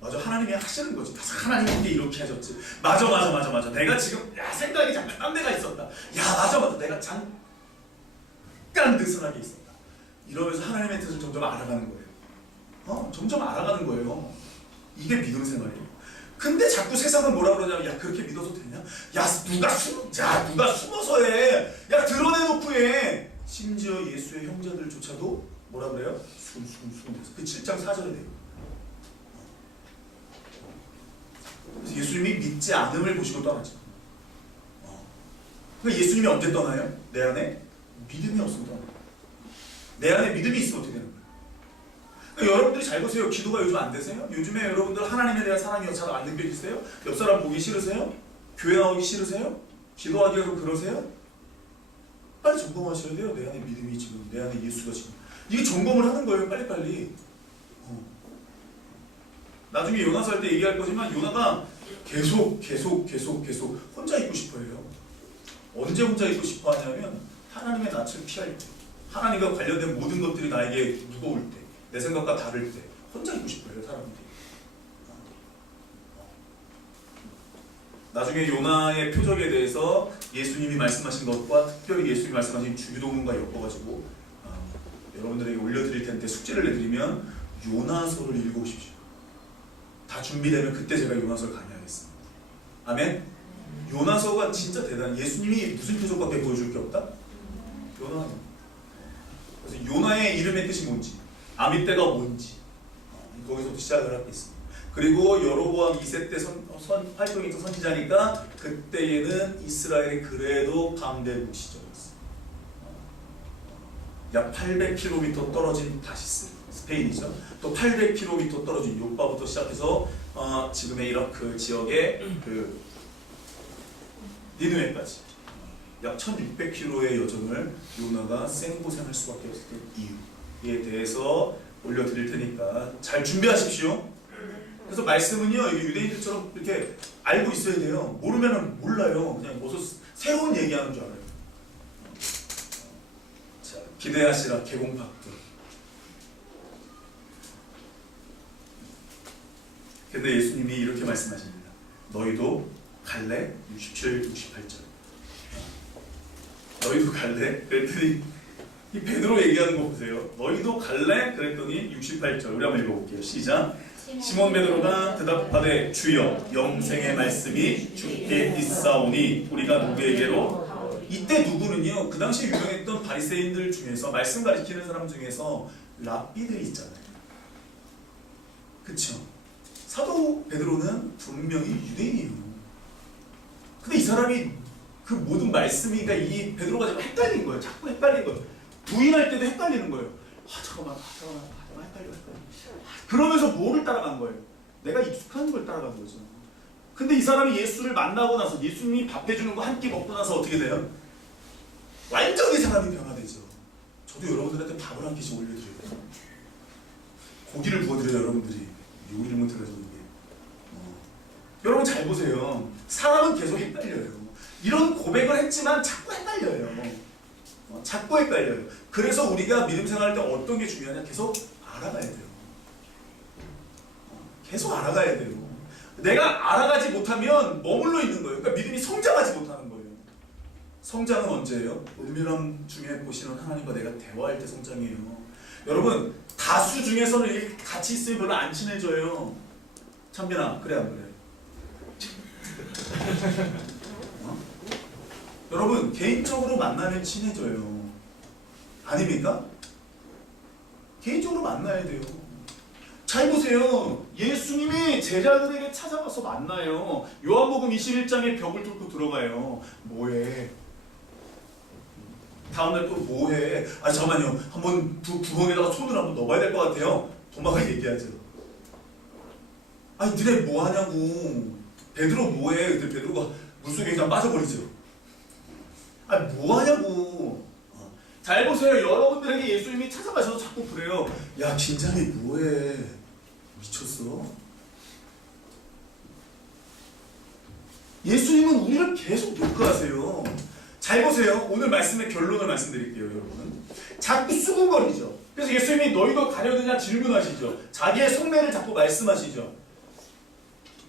맞아, 하나님이 하시는 거지. 하나님이 이렇게 하셨지. 맞아. 내가 지금 생각이 잠깐 딴 데가 있었다. 맞아. 내가 잠깐 느슨하게 있었다. 이러면서 하나님의 뜻을 점점 알아가는 거예요. 점점 알아가는 거예요. 이게 믿음 생활이에요. 근데 자꾸 세상은 뭐라 그러냐면 야 그렇게 믿어도 되냐? 누가 숨어서 해. 야 드러내놓고 해. 심지어 예수의 형제들조차도 뭐라 그래요? 숨. 그 7장 4절에 돼요. 그래서 예수님이 믿지 않음을 보시고 떠나죠. 그러니까 예수님이 언제 떠나요? 내 안에 믿음이 없으면 떠나요. 내 안에 믿음이 있으면 어떻게 되는 거예요? 그러니까 여러분들이 잘 보세요. 기도가 요즘 안 되세요? 요즘에 여러분들 하나님에 대한 사랑이 잘 안 느껴지세요? 옆 사람 보기 싫으세요? 교회 나오기 싫으세요? 기도하기가 좀 그러세요? 빨리 점검하셔야 돼요. 내 안에 믿음이 지금, 내 안에 예수가 지금. 이게 점검을 하는 거예요. 빨리빨리. 나중에 요나서 할 때 얘기할 거지만 요나가 계속 혼자 있고 싶어해요. 언제 혼자 있고 싶어 하냐면 하나님의 낯을 피할 때, 하나님과 관련된 모든 것들이 나에게 무거울 때, 내 생각과 다를 때 혼자 있고 싶어요. 사람들이. 나중에 요나의 표적에 대해서 예수님이 말씀하신 것과 특별히 예수님이 말씀하신 주기도문과 엮어가지고 여러분들에게 올려드릴 텐데 숙제를 내드리면 요나서를 읽어보십시오. 다 준비되면 그때 제가 요나서를 강의하겠습니다. 아멘? 요나서가 진짜 대단해. 예수님이 무슨 표적밖에 보여줄 게 없다? 요나. 그래서 요나의 이름의 뜻이 뭔지, 아미떼가 뭔지 거기서부터 시작을 하겠습니다. 그리고 여로보암 2세 때 활동했던 선지자니까 그때에는 이스라엘이 그래도 강대국 시절이었어요. 약 800km 떨어진 다시스, 스페인이죠. 또 800km 떨어진 요바부터 시작해서 지금의 이라크 지역의 니느웨까지 약 1600km의 여정을 요나가 생고생할 수밖에 없었던 이유에 대해서 올려드릴 테니까 잘 준비하십시오. 그래서 말씀은요, 유대인들처럼 이렇게 알고 있어야 돼요. 모르면 몰라요. 그냥 무슨 새로운 얘기하는 줄 알아요. 자, 기대하시라 개공박도. 근데 예수님이 이렇게 말씀하십니다. 너희도 갈래? 67, 68절. 너희도 갈래? 그랬더니 이 베드로 얘기하는 거 보세요. 너희도 갈래? 그랬더니 68절 우리 한번 읽어볼게요. 시작. 시몬 베드로가 대답하되 주여 영생의 말씀이 주께 있사오니 우리가 누구에게로. 이때 누구는요, 그 당시에 유명했던 바리새인들 중에서 말씀 가르치는 사람 중에서 랍비들이 있잖아요. 그쵸? 사도 베드로는 분명히 유대인이에요. 근데 이 사람이 그 모든 말씀이, 그러니까 이 베드로가 지금 헷갈린 거예요. 자꾸 헷갈린 거예요. 부인할 때도 헷갈리는 거예요. 잠깐만 헷갈려. 그러면서 뭐를 따라간 거예요? 내가 익숙한 걸 따라간 거죠. 근데 이 사람이 예수를 만나고 나서, 예수님이 밥 해주는 거 한 끼 먹고 나서 어떻게 돼요? 완전히 사람이 변화되죠. 저도 여러분들한테 밥을 한 끼씩 올려드려요. 고기를 구워드려요. 여러분들이 요리를 못해가지고 이게. 여러분 잘 보세요. 사람은 계속 헷갈려요. 이런 고백을 했지만 자꾸 헷갈려요. 자꾸 헷갈려요. 그래서 우리가 믿음 생활할 때 어떤 게 중요하냐? 계속 알아가야 돼요. 계속 알아가야 돼요. 내가 알아가지 못하면 머물러 있는 거예요. 그러니까 믿음이 성장하지 못하는 거예요. 성장은 언제예요? 은밀함 중에 보시는 하나님과 내가 대화할 때 성장이에요. 여러분 다수 중에서는 이렇게 같이 있으면 별로 안 친해져요. 찬빈아, 그래 안 그래? 여러분 개인적으로 만나면 친해져요. 아닙니까? 개인적으로 만나야 돼요. 잘 보세요. 예수님이 제자들에게 찾아가서 만나요. 요한복음 21장에 벽을 뚫고 들어가요. 뭐해? 다음날 또 뭐해? 잠깐만요. 한번 부엌에다가 손을 한번 넣어봐야 될 것 같아요. 도마가 얘기하죠. 니네 뭐하냐고. 베드로 뭐해? 그때 베드로가 물속에 그냥 빠져버리죠. 뭐하냐고. 잘 보세요. 여러분들에게 예수님이 찾아가셔서 자꾸 그래요. 야, 긴장이 뭐해? 미쳤어? 예수님은 우리를 계속 녹화하세요. 잘 보세요. 오늘 말씀의 결론을 말씀드릴게요, 여러분. 자꾸 수군거리죠. 그래서 예수님이 너희도 가려느냐 질문하시죠. 자기의 속내를 자꾸 말씀하시죠.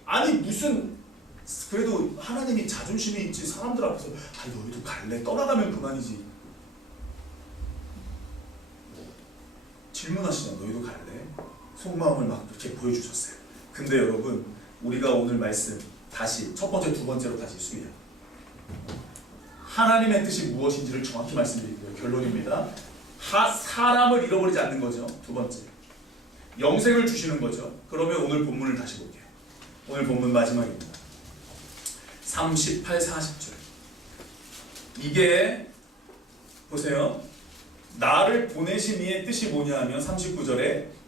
아니 무슨, 그래도 하나님이 자존심이 있지 사람들 앞에서 너희도 갈래? 떠나가면 그만이지. 질문하시잖아. 너희도 갈래? 속마음을 막 이렇게 보여주셨어요. 근데 여러분 우리가 오늘 말씀 다시 첫 번째, 두 번째로 다시 수요. 하나님의 뜻이 무엇인지를 정확히 말씀드릴게요. 결론입니다. 사람을 잃어버리지 않는 거죠. 두 번째. 영생을 주시는 거죠. 그러면 오늘 본문을 다시 볼게요. 오늘 본문 마지막입니다. 38, 40절. 이게 보세요. 나를 보내신 이의 뜻이 뭐냐 하면 39절에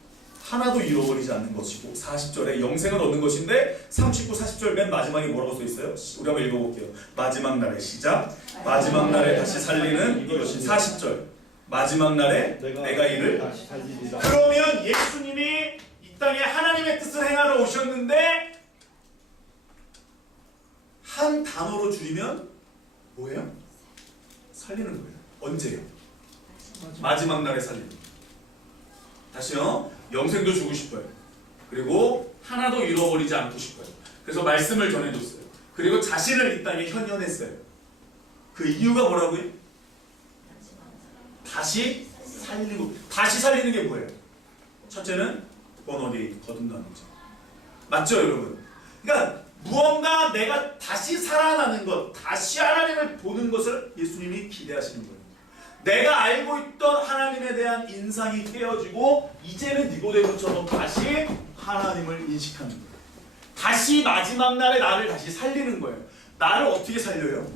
하나도 잃어버리지 않는 것이고 40절에 영생을 얻는 것인데 39, 40절 맨 마지막에 뭐라고 써 있어요? 우리 한번 읽어볼게요. 마지막 날에 시작. 마지막 날에 다시 살리는 이것이 40절. 마지막 날에 내가 이를 다시 살리리라. 그러면 예수님이 이 땅에 하나님의 뜻을 행하러 오셨는데 한 단어로 줄이면 뭐예요? 살리는 거예요. 언제요? 마지막 날에 살리는 거예요. 다시요. 영생도 주고 싶어요. 그리고 하나도 잃어버리지 않고 싶어요. 그래서 말씀을 전해줬어요. 그리고 자신을 이 땅에 현현했어요. 그 이유가 뭐라고요? 다시 살리고. 다시 살리는 게 뭐예요? 첫째는 번어디 거듭나는 거죠. 맞죠 여러분? 그러니까 무언가 내가 다시 살아나는 것, 다시 하나님을 보는 것을 예수님이 기대하시는 거예요. 내가 알고 있던 하나님에 대한 인상이 깨어지고 이제는 니고데모처럼 다시 하나님을 인식하는 거예요. 다시 마지막 날에 나를 다시 살리는 거예요. 나를 어떻게 살려요?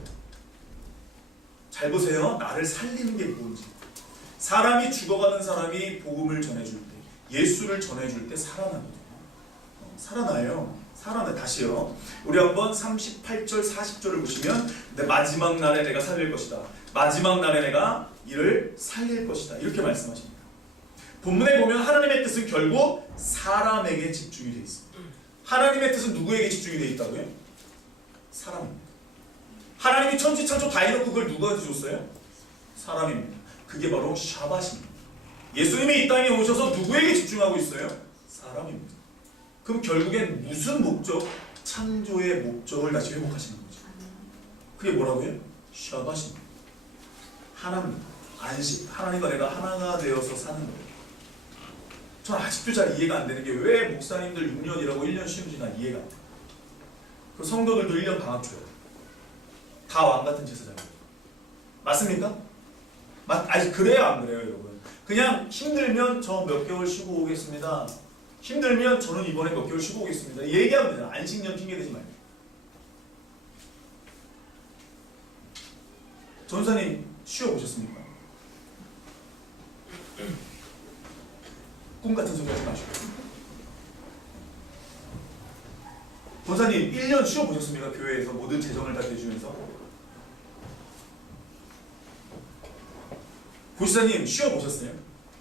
잘 보세요. 나를 살리는 게 뭔지. 사람이 죽어가는 사람이 복음을 전해줄 때, 예수를 전해줄 때 살아납니다. 살아나요. 다시요. 우리 한번 38절 40절을 보시면 마지막 날에 내가 살릴 것이다. 마지막 날에 내가 이를 살릴 것이다. 이렇게 말씀하십니다. 본문에 보면 하나님의 뜻은 결국 사람에게 집중이 되어 있습니다. 하나님의 뜻은 누구에게 집중이 되어 있다고요? 사람입니다. 하나님이 천지창조 다 해놓고 그걸 누가 줬어요? 사람입니다. 그게 바로 샤밧입니다. 예수님이 이 땅에 오셔서 누구에게 집중하고 있어요? 사람입니다. 그럼 결국엔 무슨 목적? 창조의 목적을 다시 회복하시는 거죠. 그게 뭐라고요? 샤밧입니다. 하나님과 내가 하나가 되어서 사는 거예요. 전 아직도 잘 이해가 안 되는 게 왜 목사님들 6년이라고 1년 쉬는지 난 이해가 안 돼요. 그 성도들도 1년 방학 줘요. 다 왕같은 제사장이에요. 맞습니까? 아니 그래요 안 그래요 여러분? 그냥 힘들면 저 몇 개월 쉬고 오겠습니다. 힘들면 저는 이번에 몇 개월 쉬고 오겠습니다. 얘기하면 돼요. 안식년 핑계대지 말고. 전사님 쉬어보셨습니까? 꿈 같은 소리 하지 마시고. 전사님 1년 쉬어보셨습니까? 교회에서 모든 재정을 다 대주면서. 고시사님 쉬어보셨어요?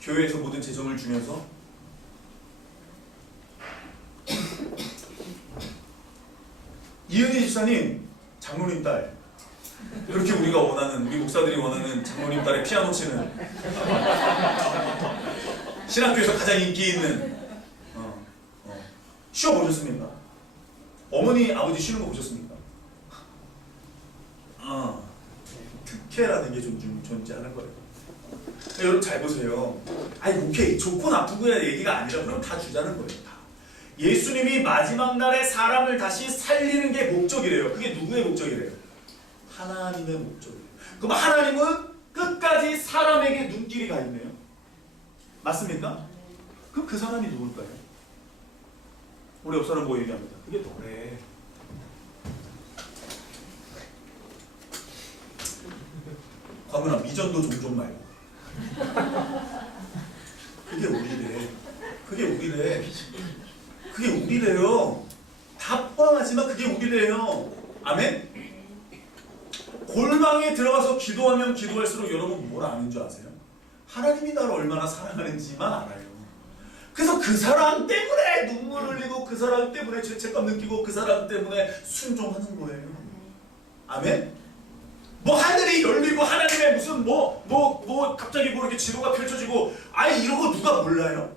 교회에서 모든 재정을 주면서. 이은희 집사님 장로님 딸, 그렇게 우리가 원하는, 우리 목사들이 원하는 장로님 딸의 피아노 치는 신학교에서 가장 인기 있는 쉬어보셨습니까? 어머니 아버지 쉬는 거 보셨습니까? 특혜라는 게 좀 존재하는 거예요. 여러분 잘 보세요. 아니 오케이 좋고 나쁘고의 얘기가 아니라 그럼 다 주자는 거예요. 다. 예수님이 마지막 날에 사람을 다시 살리는 게 목적이래요. 그게 누구의 목적이래요? 하나님의 목적이에요. 그럼 하나님은 끝까지 사람에게 눈길이 가 있네요. 맞습니까? 그럼 그 사람이 누굴까요? 우리 옆 사람 뭐 얘기합니다. 그게 너래. 광근아 미전도 종종 말고. 그게 우리래. 그게 우리래. 그게 우리래요. 다 포함하지만 그게 우리래요. 아멘? 골방에 들어가서 기도하면 기도할수록 여러분 뭘 아는 줄 아세요? 하나님이 나를 얼마나 사랑하는지만 알아요. 그래서 그 사람 때문에 눈물 흘리고 그 사람 때문에 죄책감 느끼고 그 사람 때문에 순종하는 거예요. 아멘? 뭐 하늘이 열리고 하나님의 무슨 갑자기 뭐 이렇게 지도가 펼쳐지고 아예 이런 거 누가 몰라요?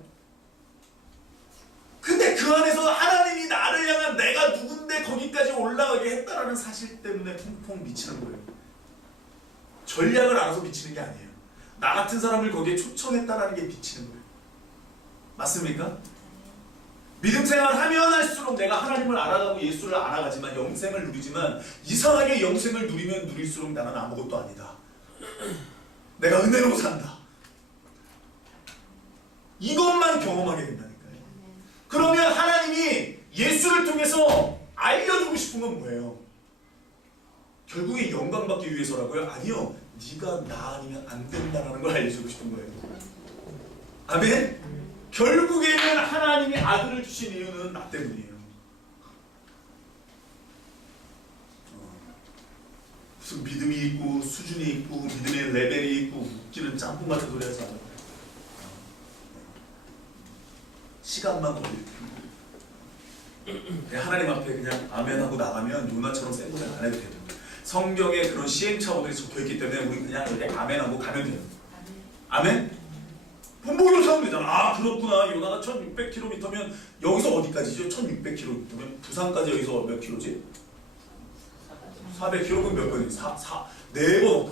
근데 그 안에서 하나님이 나를 향한 내가 누군데 거기까지 올라가게 했다라는 사실 때문에 퐁퐁 미치는 거예요. 전략을 알아서 미치는 게 아니에요. 나 같은 사람을 거기에 초청했다라는 게 미치는 거예요. 맞습니까? 믿음 생활하면 할수록 내가 하나님을 알아가고 예수를 알아가지만 영생을 누리지만 이상하게 영생을 누리면 누릴수록 나는 아무것도 아니다. 내가 은혜로 산다. 이것만 경험하게 된다니까요. 그러면 하나님이 예수를 통해서 알려주고 싶은 건 뭐예요? 결국에 영광받기 위해서라고요? 아니요. 네가 나 아니면 안 된다는 걸 알려주고 싶은 거예요. 아멘? 결국에는 하나님이 아들을 주신 이유는 나 때문이에요. 무슨 믿음이 있고 수준이 있고 믿음의 레벨이 있고 웃기는 짬뽕 같은 소리 하지 않아요. 시간만 걸릴 뿐. 하나님 앞에 그냥 아멘하고 나가면 요나처럼 센 고생 안 해도 돼요. 성경에 그런 시행착오들이 적혀있기 때문에 우리 그냥 이렇게 아멘하고 가면 돼요. 아멘? 본보기로 사면 되잖아. 아 그렇구나. 요나가 1600km면 여기서 어디까지죠? 1600km면 부산까지 여기서 몇 킬로지? 400km 그럼 몇 번이지? 4번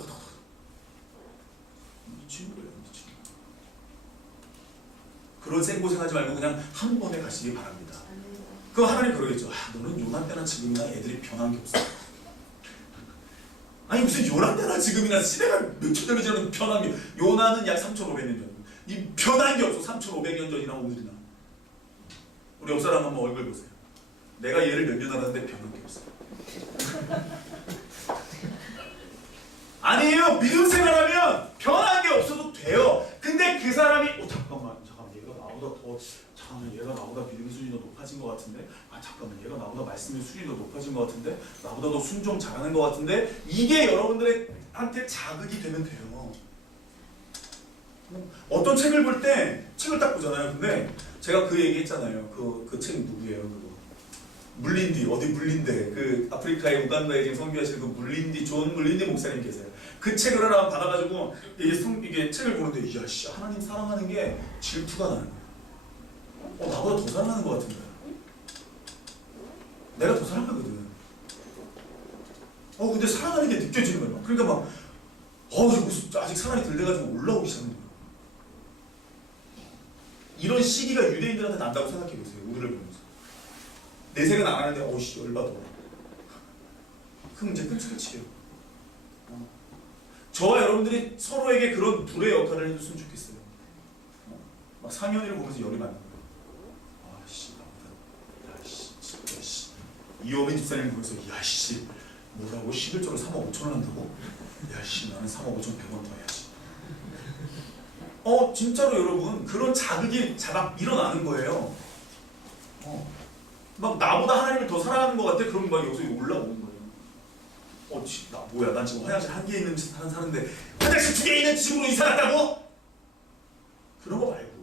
미친 거예요. 미친. 그런 생고생하지 말고 그냥 한 번에 가시기 바랍니다. 그 하나님 그러겠죠. 너는 요나 때나 지금이나 애들이 변한 게 없어. 아니 무슨 요나 때나 지금이나 시대가 몇천 년 전에 변한 게, 요나는 약 3,500년 전. 이 변한 게 없어. 3,500년 전이나 오늘이나. 우리 옆 사람 한번 얼굴 보세요. 내가 얘를 몇 년 알았는데 변한 게 없어. 아니에요. 믿음 생활하면 변한 게 없어도 돼요. 근데 그 사람이 잠깐만 얘가 나보다 더 얘가 나보다 믿음의 수준이 더 높아진 것 같은데 잠깐만 얘가 나보다 말씀의 수준이 더 높아진 것 같은데 나보다 더 순종 잘하는 것 같은데 이게 여러분들한테 자극이 되면 돼요. 어떤 책을 볼 때 책을 딱 보잖아요. 근데 제가 그 얘기 했잖아요. 그 책 누구예요? 그거 물린디 어디 물린데 그 아프리카의 우간다에 지금 선교하시는 그 물린디 존 물린디 목사님 계세요. 그 책을 하나 받아가지고 이게 책을 보는데 이야 씨 하나님 사랑하는 게 질투가 나는 거야. 나보다 더 사랑하는 것 같은 거야. 내가 더 사랑하거든. 근데 사랑하는 게 느껴지는 거야. 그러니까 막 아직 사람이 덜 돼가지고 올라오기 시작하는 거예요. 이런 시기가 유대인들한테 난다고 생각해보세요. 우리를 보면서. 내색은 안 하는데 열받아. 그럼 이제 끝이에요. 저와 여러분들이 서로에게 그런 불의 역할을 해줬으면 좋겠어요. 막 상현이를 보면서 열이 받는 거예요. 이호민 집사님 보면서 야씨 뭐라고 11조를 3억 5천원 한다고? 야씨 나는 3억 5천 100원 더 해야지. 진짜로 여러분 그런 자극이 막 일어나는 거예요. 막 나보다 하나님을 더 사랑하는 것 같아. 그럼 막 여기서 올라오는 거예요. 나 뭐야? 난 지금 화장실 1개 있는 집 사는데 화장실 2개 있는 집으로 이사 갔다고? 그런 거 말고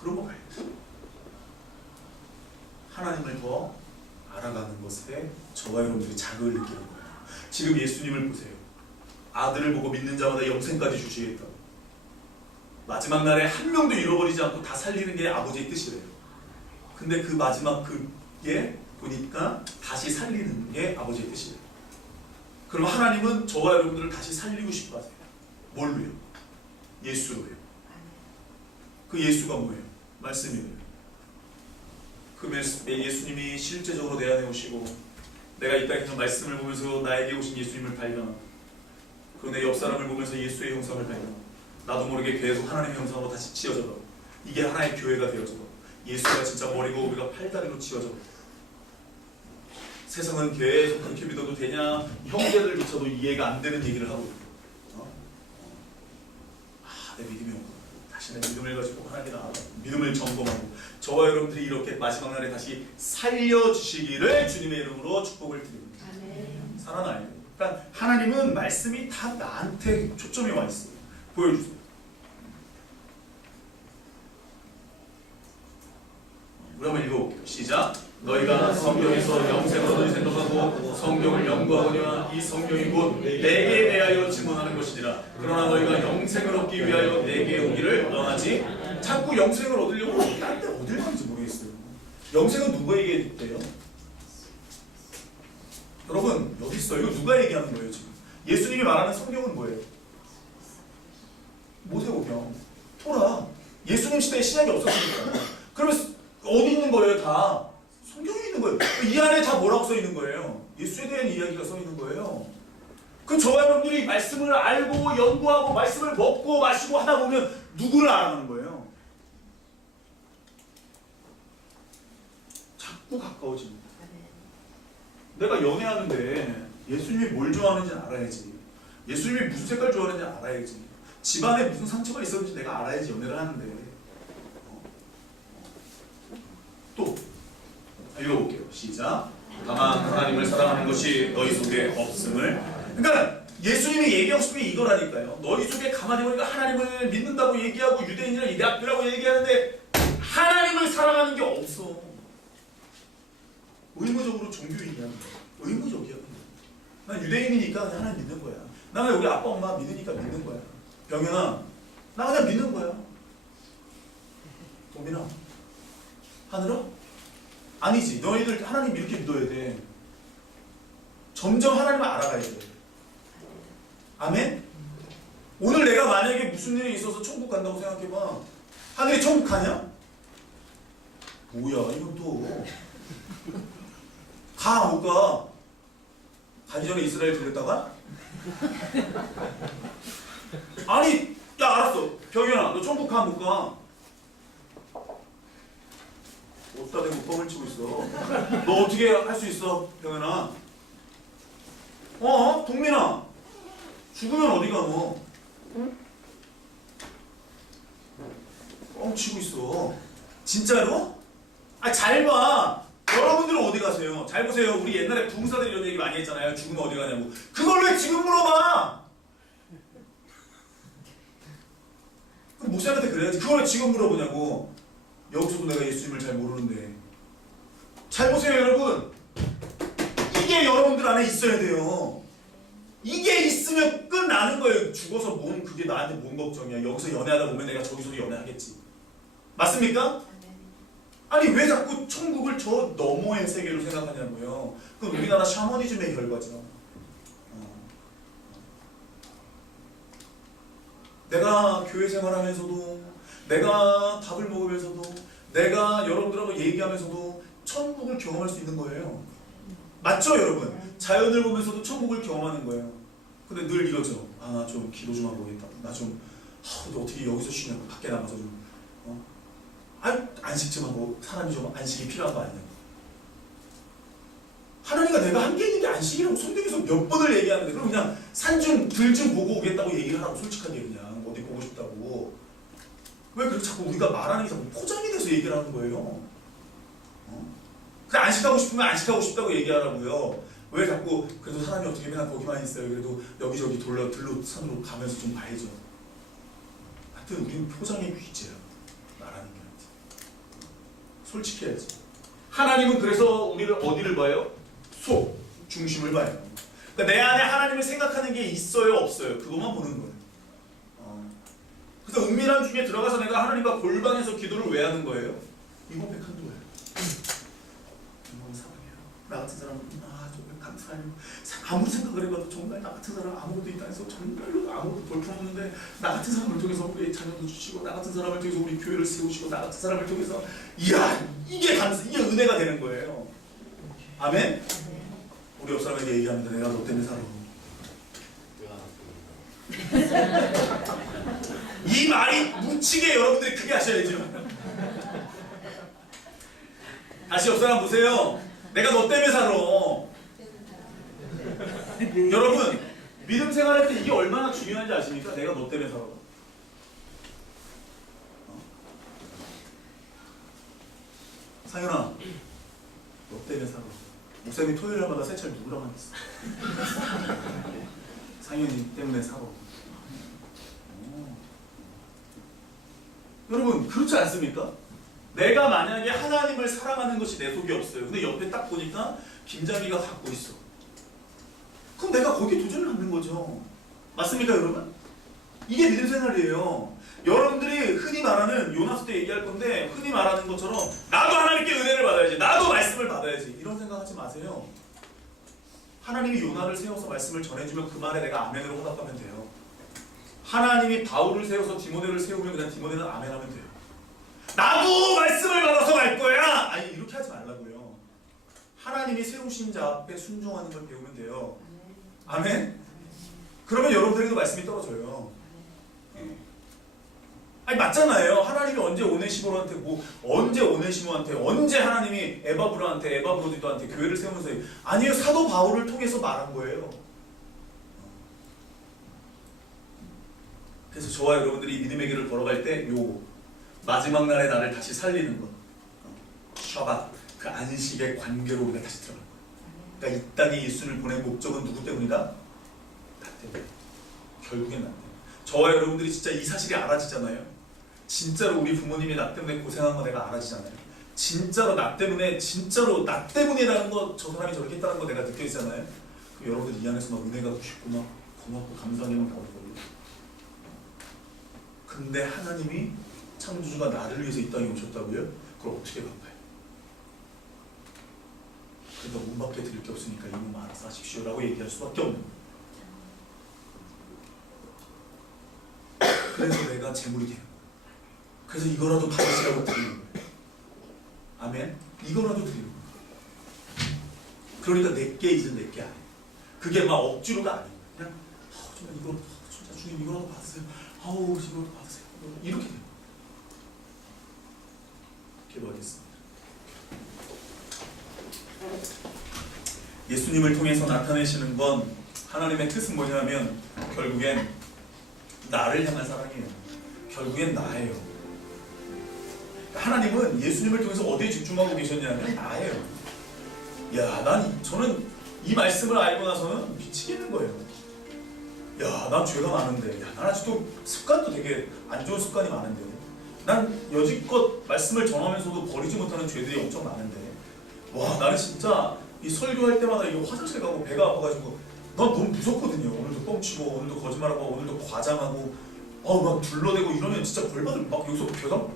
그런 거 말고 하나님을 더 알아가는 것에 저와 여러분들이 자극을 느끼는 거예요. 지금 예수님을 보세요. 아들을 보고 믿는 자마다 영생까지 주시겠다. 마지막 날에 한 명도 잃어버리지 않고 다 살리는 게 아버지의 뜻이래요. 근데 그 마지막 그게 보니까 다시 살리는 게 아버지의 뜻이래요. 그럼 하나님은 저와 여러분들을 다시 살리고 싶어 하세요. 뭘로요? 예수로요. 그 예수가 뭐예요? 말씀이에요. 그 예수님이 실제적으로 내 안에 오시고 내가 이 땅에서 말씀을 보면서 나에게 오신 예수님을 발견하고 그리고 내 옆 사람을 보면서 예수의 형상을 발견하고 나도 모르게 계속 하나님의 형상으로 다시 치어져가고 이게 하나의 교회가 되어져가고 예수가 진짜 머리고 우리가 팔다리로 치어져가고 세상은 계속 그렇게 믿어도 되냐 형제들조차도 이해가 안 되는 얘기를 하고 내 믿음이 없고 다시 내 믿음을 가지고 하나님이나 믿음을 점검하고 저와 여러분들이 이렇게 마지막 날에 다시 살려주시기를 주님의 이름으로 축복을 드립니다. 살아나야 돼요. 그러니까 하나님은 말씀이 다 나한테 초점이 와 있어요. 보여주세요. 우리 한번 읽어볼게요. 시작. 너희가 성경에서 영생을 얻으리 생각하고 성경을 연구하거니와 이 성경이 곧 내게 대하여 증언하는 것이니라. 그러나 너희가 영생을 얻기 위하여 내게 오기를 원하지. 자꾸 영생을 얻으려고 다른 데 어딜 가는지 모르겠어요. 영생은 누구에게 돼요? 여러분 여기 있어요. 이거 누가 얘기하는 거예요 지금? 예수님이 말하는 성경은 뭐예요? 모세오경, 토라. 예수님 시대에 신약이 없었으니까. 그러면 어디 있는 거예요 다? 성경에 있는 거예요. 이 안에 다 뭐라고 써 있는 거예요? 예수에 대한 이야기가 써 있는 거예요. 그 저와 여러분들이 말씀을 알고 연구하고 말씀을 먹고 마시고 하다 보면 누구를 알아가는 거예요? 자꾸 가까워집니다. 내가 연애하는데 예수님이 뭘 좋아하는지 알아야지. 예수님이 무슨 색깔 좋아하는지 알아야지. 집안에 무슨 상처가 있었는지 내가 알아야지 연애를 하는데. 또 읽어볼게요. 시작. 다만 하나님을 사랑하는 것이 너희 속에 없음을. 그러니까 예수님이 얘기하고 싶은 게 이거라니까요. 너희 속에 가만히 보니까 하나님을 믿는다고 얘기하고 유대인이랑 이대학교라고 얘기하는데 하나님을 사랑하는 게 없어. 의무적으로 종교인이야. 의무적이야. 난 유대인이니까 하나님 믿는 거야. 나 우리 아빠 엄마 믿으니까 믿는 거야. 병현아, 나 그냥 믿는 거야. 도민아, 하늘아? 아니지. 너희들 하나님 이렇게 믿어야 돼. 점점 하나님을 알아가야 돼. 아멘? 오늘 내가 만약에 무슨 일이 있어서 천국 간다고 생각해봐. 하늘이 천국 가냐? 뭐야 이건 또. 가 못 가? 가기 전에 이스라엘 들렸다가? 아니 야 알았어. 병현아 너 천국 가 못 가? 어디다 대고 뻥을 치고 있어. 너 어떻게 할 수 있어 병현아? 동민아 죽으면 어디 가 너? 뻥 치고 있어. 진짜로? 잘 봐. 여러분들은 어디 가세요? 잘 보세요. 우리 옛날에 부흥사들이 이런 얘기 많이 했잖아요. 죽으면 어디 가냐고. 그걸 왜 지금 물어봐? 그럼 목사한테 그래야지. 그걸 왜 지금 물어보냐고. 여기서도 내가 예수님을 잘 모르는데. 잘 보세요 여러분. 이게 여러분들 안에 있어야 돼요. 이게 있으면 끝나는 거예요. 죽어서 그게 나한테 뭔 걱정이야. 여기서 연애하다 보면 내가 저기서도 연애하겠지. 맞습니까? 아니 왜 자꾸 천국을 저 너머의 세계로 생각하냐고요. 그건 우리나라 샤머니즘의 결과죠. 내가 교회 생활하면서도, 내가 밥을 먹으면서도, 내가 여러분들하고 얘기하면서도 천국을 경험할 수 있는 거예요. 맞죠 여러분? 자연을 보면서도 천국을 경험하는 거예요. 근데 늘 이러죠. 아, 나 좀 기도 좀 하고 오겠다. 나 좀, 너 어떻게 여기서 쉬냐고. 밖에 나가서 좀, 안식 좀 하고. 사람이 좀 안식이 필요한 거 아니냐고. 하나님과 내가 함께 있는 게 안식이라고 성경에서 몇 번을 얘기하는데, 그럼 그냥 산 좀, 들 좀 보고 오겠다고 얘기를 하라고. 솔직하게 그냥 어디 보고 싶다고. 왜 그렇게 자꾸 우리가 말하는 게 자꾸 포장이 돼서 얘기를 하는 거예요? 그냥 안식하고 싶으면 안식하고 싶다고 얘기하라고요. 왜 자꾸 그래도 사람이 어떻게 맨날 거기만 있어요. 그래도 여기저기 들로 산으로 가면서 좀 봐야죠. 하여튼 우리는 포장의 귀재야. 말하는 게 아니지. 솔직해야지. 하나님은 그래서 우리를 어디를 봐요? 속, 중심을 봐요. 그러니까 내 안에 하나님을 생각하는 게 있어요, 없어요? 그것만 보는 거예요. 그래서 은밀한 중에 들어가서 내가 하나님과 골방에서 기도를 왜 하는 거예요? 이거 백한도예요. 사랑해요. 나 같은 사람은 정말 감사해요. 아무리 생각을 해봐도 정말 나 같은 사람 아무것도 있다 해서 정말로 아무것도 볼품없는데 나 같은 사람을 통해서 우리 자녀도 주시고 나 같은 사람을 통해서 우리 교회를 세우시고 나 같은 사람을 통해서 이야 이게 은혜가 되는 거예요. 아멘? 우리 옆 사람에게 얘기합니다. 내가 너 때문에 살아. 이 말이 묻히게 여러분들이 크게 하셔야죠. 다시 옆 사람 보세요. 내가 너 때문에 살아. 여러분 믿음 생활할 때 이게 얼마나 중요한지 아십니까? 내가 너 때문에 살아. 상현아, 너 때문에 살아. 목사님이 토요일마다 세차를 누구랑 하겠어? 상현이 때문에 살아. 여러분 그렇지 않습니까? 내가 만약에 하나님을 사랑하는 것이 내 속에 없어요. 근데 옆에 딱 보니까 김장기가 갖고 있어. 그럼 내가 거기에 도전을 하는 거죠. 맞습니까 여러분? 이게 믿음 생활이에요. 여러분들이 흔히 말하는 요나스 때 얘기할 건데 흔히 말하는 것처럼 나도 하나님께 은혜를 받아야지. 나도 말씀을 받아야지. 이런 생각하지 마세요. 하나님이 요나를 세워서 말씀을 전해주면 그 말에 내가 아멘으로 화답하면 돼요. 하나님이 바울을 세워서 디모데를 세우면 그냥 디모데는 아멘하면 돼요. 나도 말씀을 받아서 갈 거야! 아니 이렇게 하지 말라고요. 하나님이 세우신 자 앞에 순종하는 걸 배우면 돼요. 아멘? 그러면 여러분들에게도 말씀이 떨어져요. 아니 맞잖아요. 하나님이 언제 오네시모한테 언제 오네시모한테 언제 하나님이 에바브로디도한테 교회를 세우면서 아니에요. 사도 바울을 통해서 말한 거예요. 그래서 저와 여러분들이 믿음의 길을 걸어갈 때 마지막 날에 나를 다시 살리는 것, 샤밧, 그 안식의 관계로 우리가 다시 들어갈 거예요. 그러니까 이 땅에 예수를 보낸 목적은 누구 때문이다? 나 때문에. 결국엔 나 때문에. 저와 여러분들이 진짜 이 사실이 알아지잖아요. 진짜로 우리 부모님이 나 때문에 고생한 거 내가 알아지잖아요. 진짜로 나 때문이라는 거, 저 사람이 저렇게 했다는 거 내가 느껴지잖아요. 그럼 여러분들 이 안에서 막 은혜가 깊고 막 고맙고 감사하게 막 나올 거예요. 근데 하나님이 창조주가 나를 위해서 이 땅에 오셨다고요? 그걸 어떻게 갚아요? 그러니까 문 밖에 드릴 게 없으니까 이 몸 알아서 하십시오 라고 얘기할 수밖에 없는 거예요. 그래서 내가 재물이 되는 거예요. 그래서 이거라도 받으시라고 드리는 거예요. 아멘? 이거라도 드리는 거예요. 그러니까 내게 이제 내게 아니에요. 그게 막 억지로가 아니에요. 그냥 정말 이거 진짜 주님 이거라도 받으세요. 이거라도 받으세요. 이렇게 돼요. 기도하겠습니다. 예수님을 통해서 나타내시는 건 하나님의 뜻은 뭐냐면 결국엔 나를 향한 사랑이에요. 결국엔 나예요. 하나님은 예수님을 통해서 어디에 집중하고 계셨냐면 나예요. 저는 이 말씀을 알고 나서는 미치겠는 거예요. 난 죄가 많은데, 난 아직도 습관도 되게 안 좋은 습관이 많은데, 난 여지껏 말씀을 전하면서도 버리지 못하는 죄들이 엄청 많은데, 나는 진짜 이 설교할 때마다 이거 화장실 가고 배가 아파가지고 난 너무 무섭거든요. 오늘도 뻥치고 오늘도 거짓말하고 오늘도 과장하고 막 둘러대고 이러면 진짜 벌받을 막 여기서 배가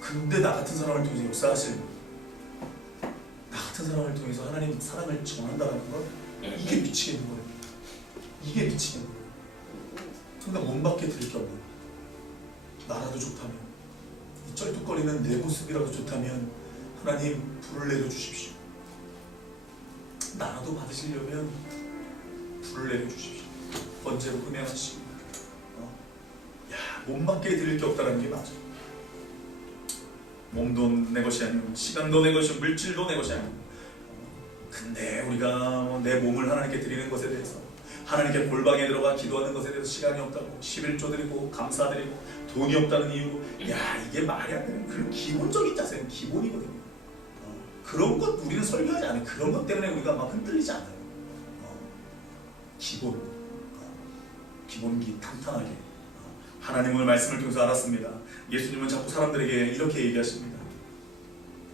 근데 나 같은 사람을 통해서 역사하실 나 같은 사람을 통해서 하나님 사랑을 전한다는 건 이게 미치겠는 거예요. 이게 미치겠는 거예요. 순간 몸밖에 들을 게 없는 나라도 좋다면, 이 쩔뚝거리는 내 모습이라도 좋다면 하나님 불을 내려주십시오. 나라도 받으시려면 불을 내려주십시오. 번제로 흠행하시고 몸밖에 드릴 게 없다는 게 맞아. 몸도 내 것이 아니고 시간도 내 것이고 물질도 내 것이 아니고, 근데 우리가 내 몸을 하나님께 드리는 것에 대해서, 하나님께 골방에 들어가 기도하는 것에 대해서 시간이 없다고 11조 드리고 감사드리고 돈이 없다는 이유로, 이게 말이 안 되는 그런 기본적인 자세는 기본이거든요. 그런 것 우리는 설교하지 않아요. 그런 것 때문에 우리가 막 흔들리지 않아요. 기본기 탄탄하게 하나님의 말씀을 통해서 알았습니다. 예수님은 자꾸 사람들에게 이렇게 얘기하십니다.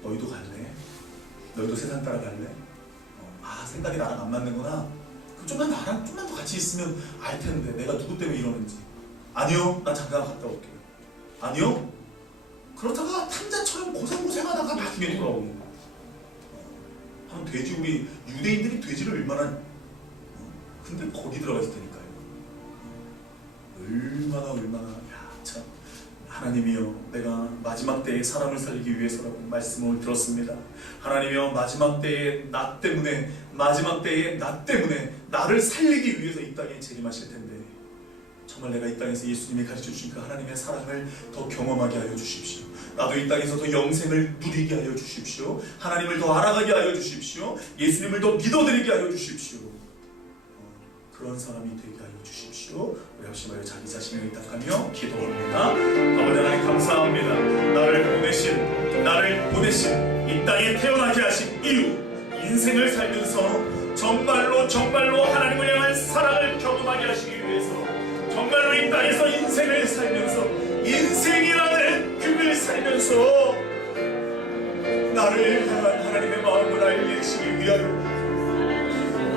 너희도 갈래? 너희도 세상 따라갈래? 생각이 나랑 안 맞는구나. 그럼 좀만 나랑 좀만 더 같이 있으면 알 텐데 내가 누구 때문에 이러는지. 아니요, 나 잠깐 갔다 올게요. 아니요? 그렇다가 탕자처럼 고생하다가 나중에 돌아오는 거야. 한 돼지, 우리 유대인들이 돼지를 얼마나 근데 거기 들어가 있을 테니까요. 얼마나 참 하나님이여, 내가 마지막 때에 사람을 살리기 위해서라고 말씀을 들었습니다. 하나님이여, 마지막 때에 나 때문에 나를 살리기 위해서 이 땅에 재림하실 텐데, 정말 내가 이 땅에서 예수님이 가르쳐 주신 그 하나님의 사랑을 더 경험하게 하여 주십시오. 나도 이 땅에서 더 영생을 누리게 하여 주십시오. 하나님을 더 알아가게 하여 주십시오. 예수님을 더 믿어드리게 하여 주십시오. 그런 사람이 되게 하여 주십시오. 우리 합심 하여 자기 자신을 의탁하며 기도합니다. 아버지 하나님 감사합니다. 나를 보내신 이 땅에 태어나게 하신 이유, 인생을 살면서 정말로 하나님을 향한 사랑을 경험하게 하시기 위해서, 정말로 이 땅에서 인생을 살면서 인생이라는 극을 살면서 나를 향한 하나님의 마음을 알리시기 위하여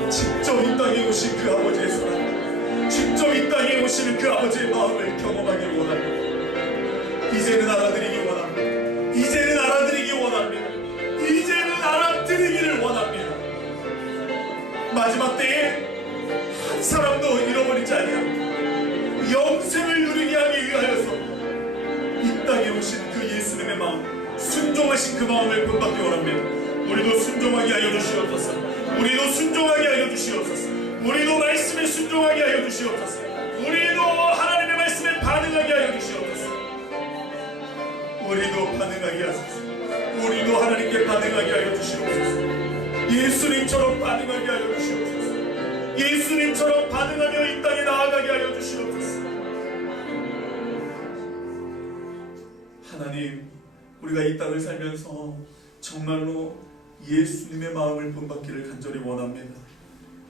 직접 이 땅에 오신 그 아버지의 사랑, 직접 이 땅에 오시는 그 아버지의 마음을 경험하기를 원합니다. 이제는 알아들이기 원합니다. 이제는 알아들이기를 원합니다. 마지막 때에 한 사람도 잃어버리지 아니하고 영생을 누리게 하기 위하여서 이 땅에 오신 그 예수님의 마음, 순종하신 그 마음을 본받기 원합니다. 우리도 순종하게 하여 주시옵소서. 우리도 순종하게 하여 주시옵소서. 우리도 말씀에 순종하게 하여 주시옵소서. 우리도 하나님의 말씀에 반응하게 하여 주시옵소서. 우리도 반응하게 하소서. 우리도 하나님께 반응하게 하여 주시옵소서. 예수님처럼 반응하게 하여 주시옵소서. 예수님처럼 반응하며 이 땅에 나아가게 하여 주시옵소서. 하나님, 우리가 이 땅을 살면서 정말로 예수님의 마음을 본받기를 간절히 원합니다.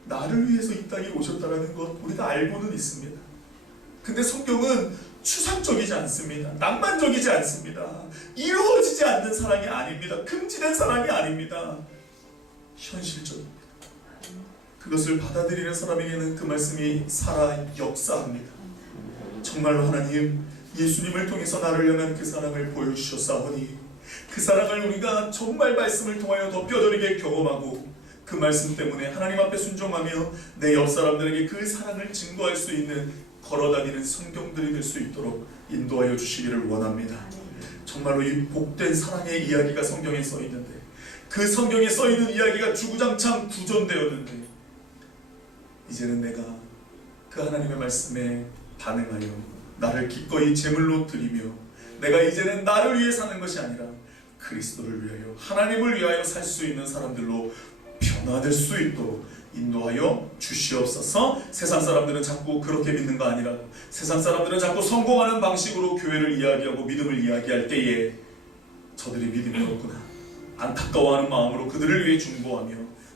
나를 위해서 이 땅에 오셨다는 것 우리가 알고는 있습니다. 근데 성경은 추상적이지 않습니다. 낭만적이지 않습니다. 이루어지지 않는 사랑이 아닙니다. 금지된 사랑이 아닙니다. 현실적입니다. 그것을 받아들이는 사람에게는 그 말씀이 살아 역사합니다. 정말로 하나님, 예수님을 통해서 나를 향한 그 사랑을 보여주셨사오니 그 사랑을 우리가 정말 말씀을 통하여 더 뼈저리게 경험하고 그 말씀 때문에 하나님 앞에 순종하며 내 옆 사람들에게 그 사랑을 증거할 수 있는 걸어다니는 성경들이 될 수 있도록 인도하여 주시기를 원합니다. 정말로 이 복된 사랑의 이야기가 성경에 써있는데, 그 성경에 써있는 이야기가 주구장창 구전되었는데, 이제는 내가 그 하나님의 말씀에 반응하여 나를 기꺼이 제물로 드리며, 내가 이제는 나를 위해 사는 것이 아니라 그리스도를 위하여, 하나님을 위하여 살 수 있는 사람들로 변화될 수 있도록 인도하여 주시옵소서. 세상 사람들은 자꾸 그렇게 믿는 거 아니라고, 세상 사람들은 자꾸 성공하는 방식으로 교회를 이야기하고 믿음을 이야기할 때에 저들이 믿음이 없구나, 안타까워하는 마음으로 그들을 위해 중보하며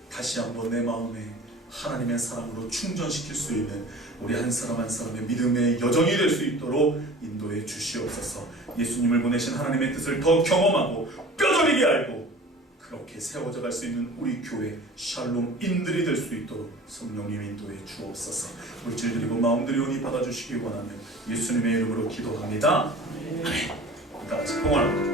다시 한번 내 마음에 하나님의 사랑으로 충전시킬 수 있는 우리 한 사람 한 사람의 믿음의 여정이 될 수 있도록 인도해 주시옵소서. 예수님을 보내신 하나님의 뜻을 더 경험하고 뼈저리게 알고 그렇게 세워져 갈 수 있는 우리 교회 샬롬인들이 될 수 있도록 성령님 인도해 주옵소서. 물질 드리고 마음 드리오니 받아주시기 원하는 예수님의 이름으로 기도합니다. 아멘. 다 같이 봉헌합니다.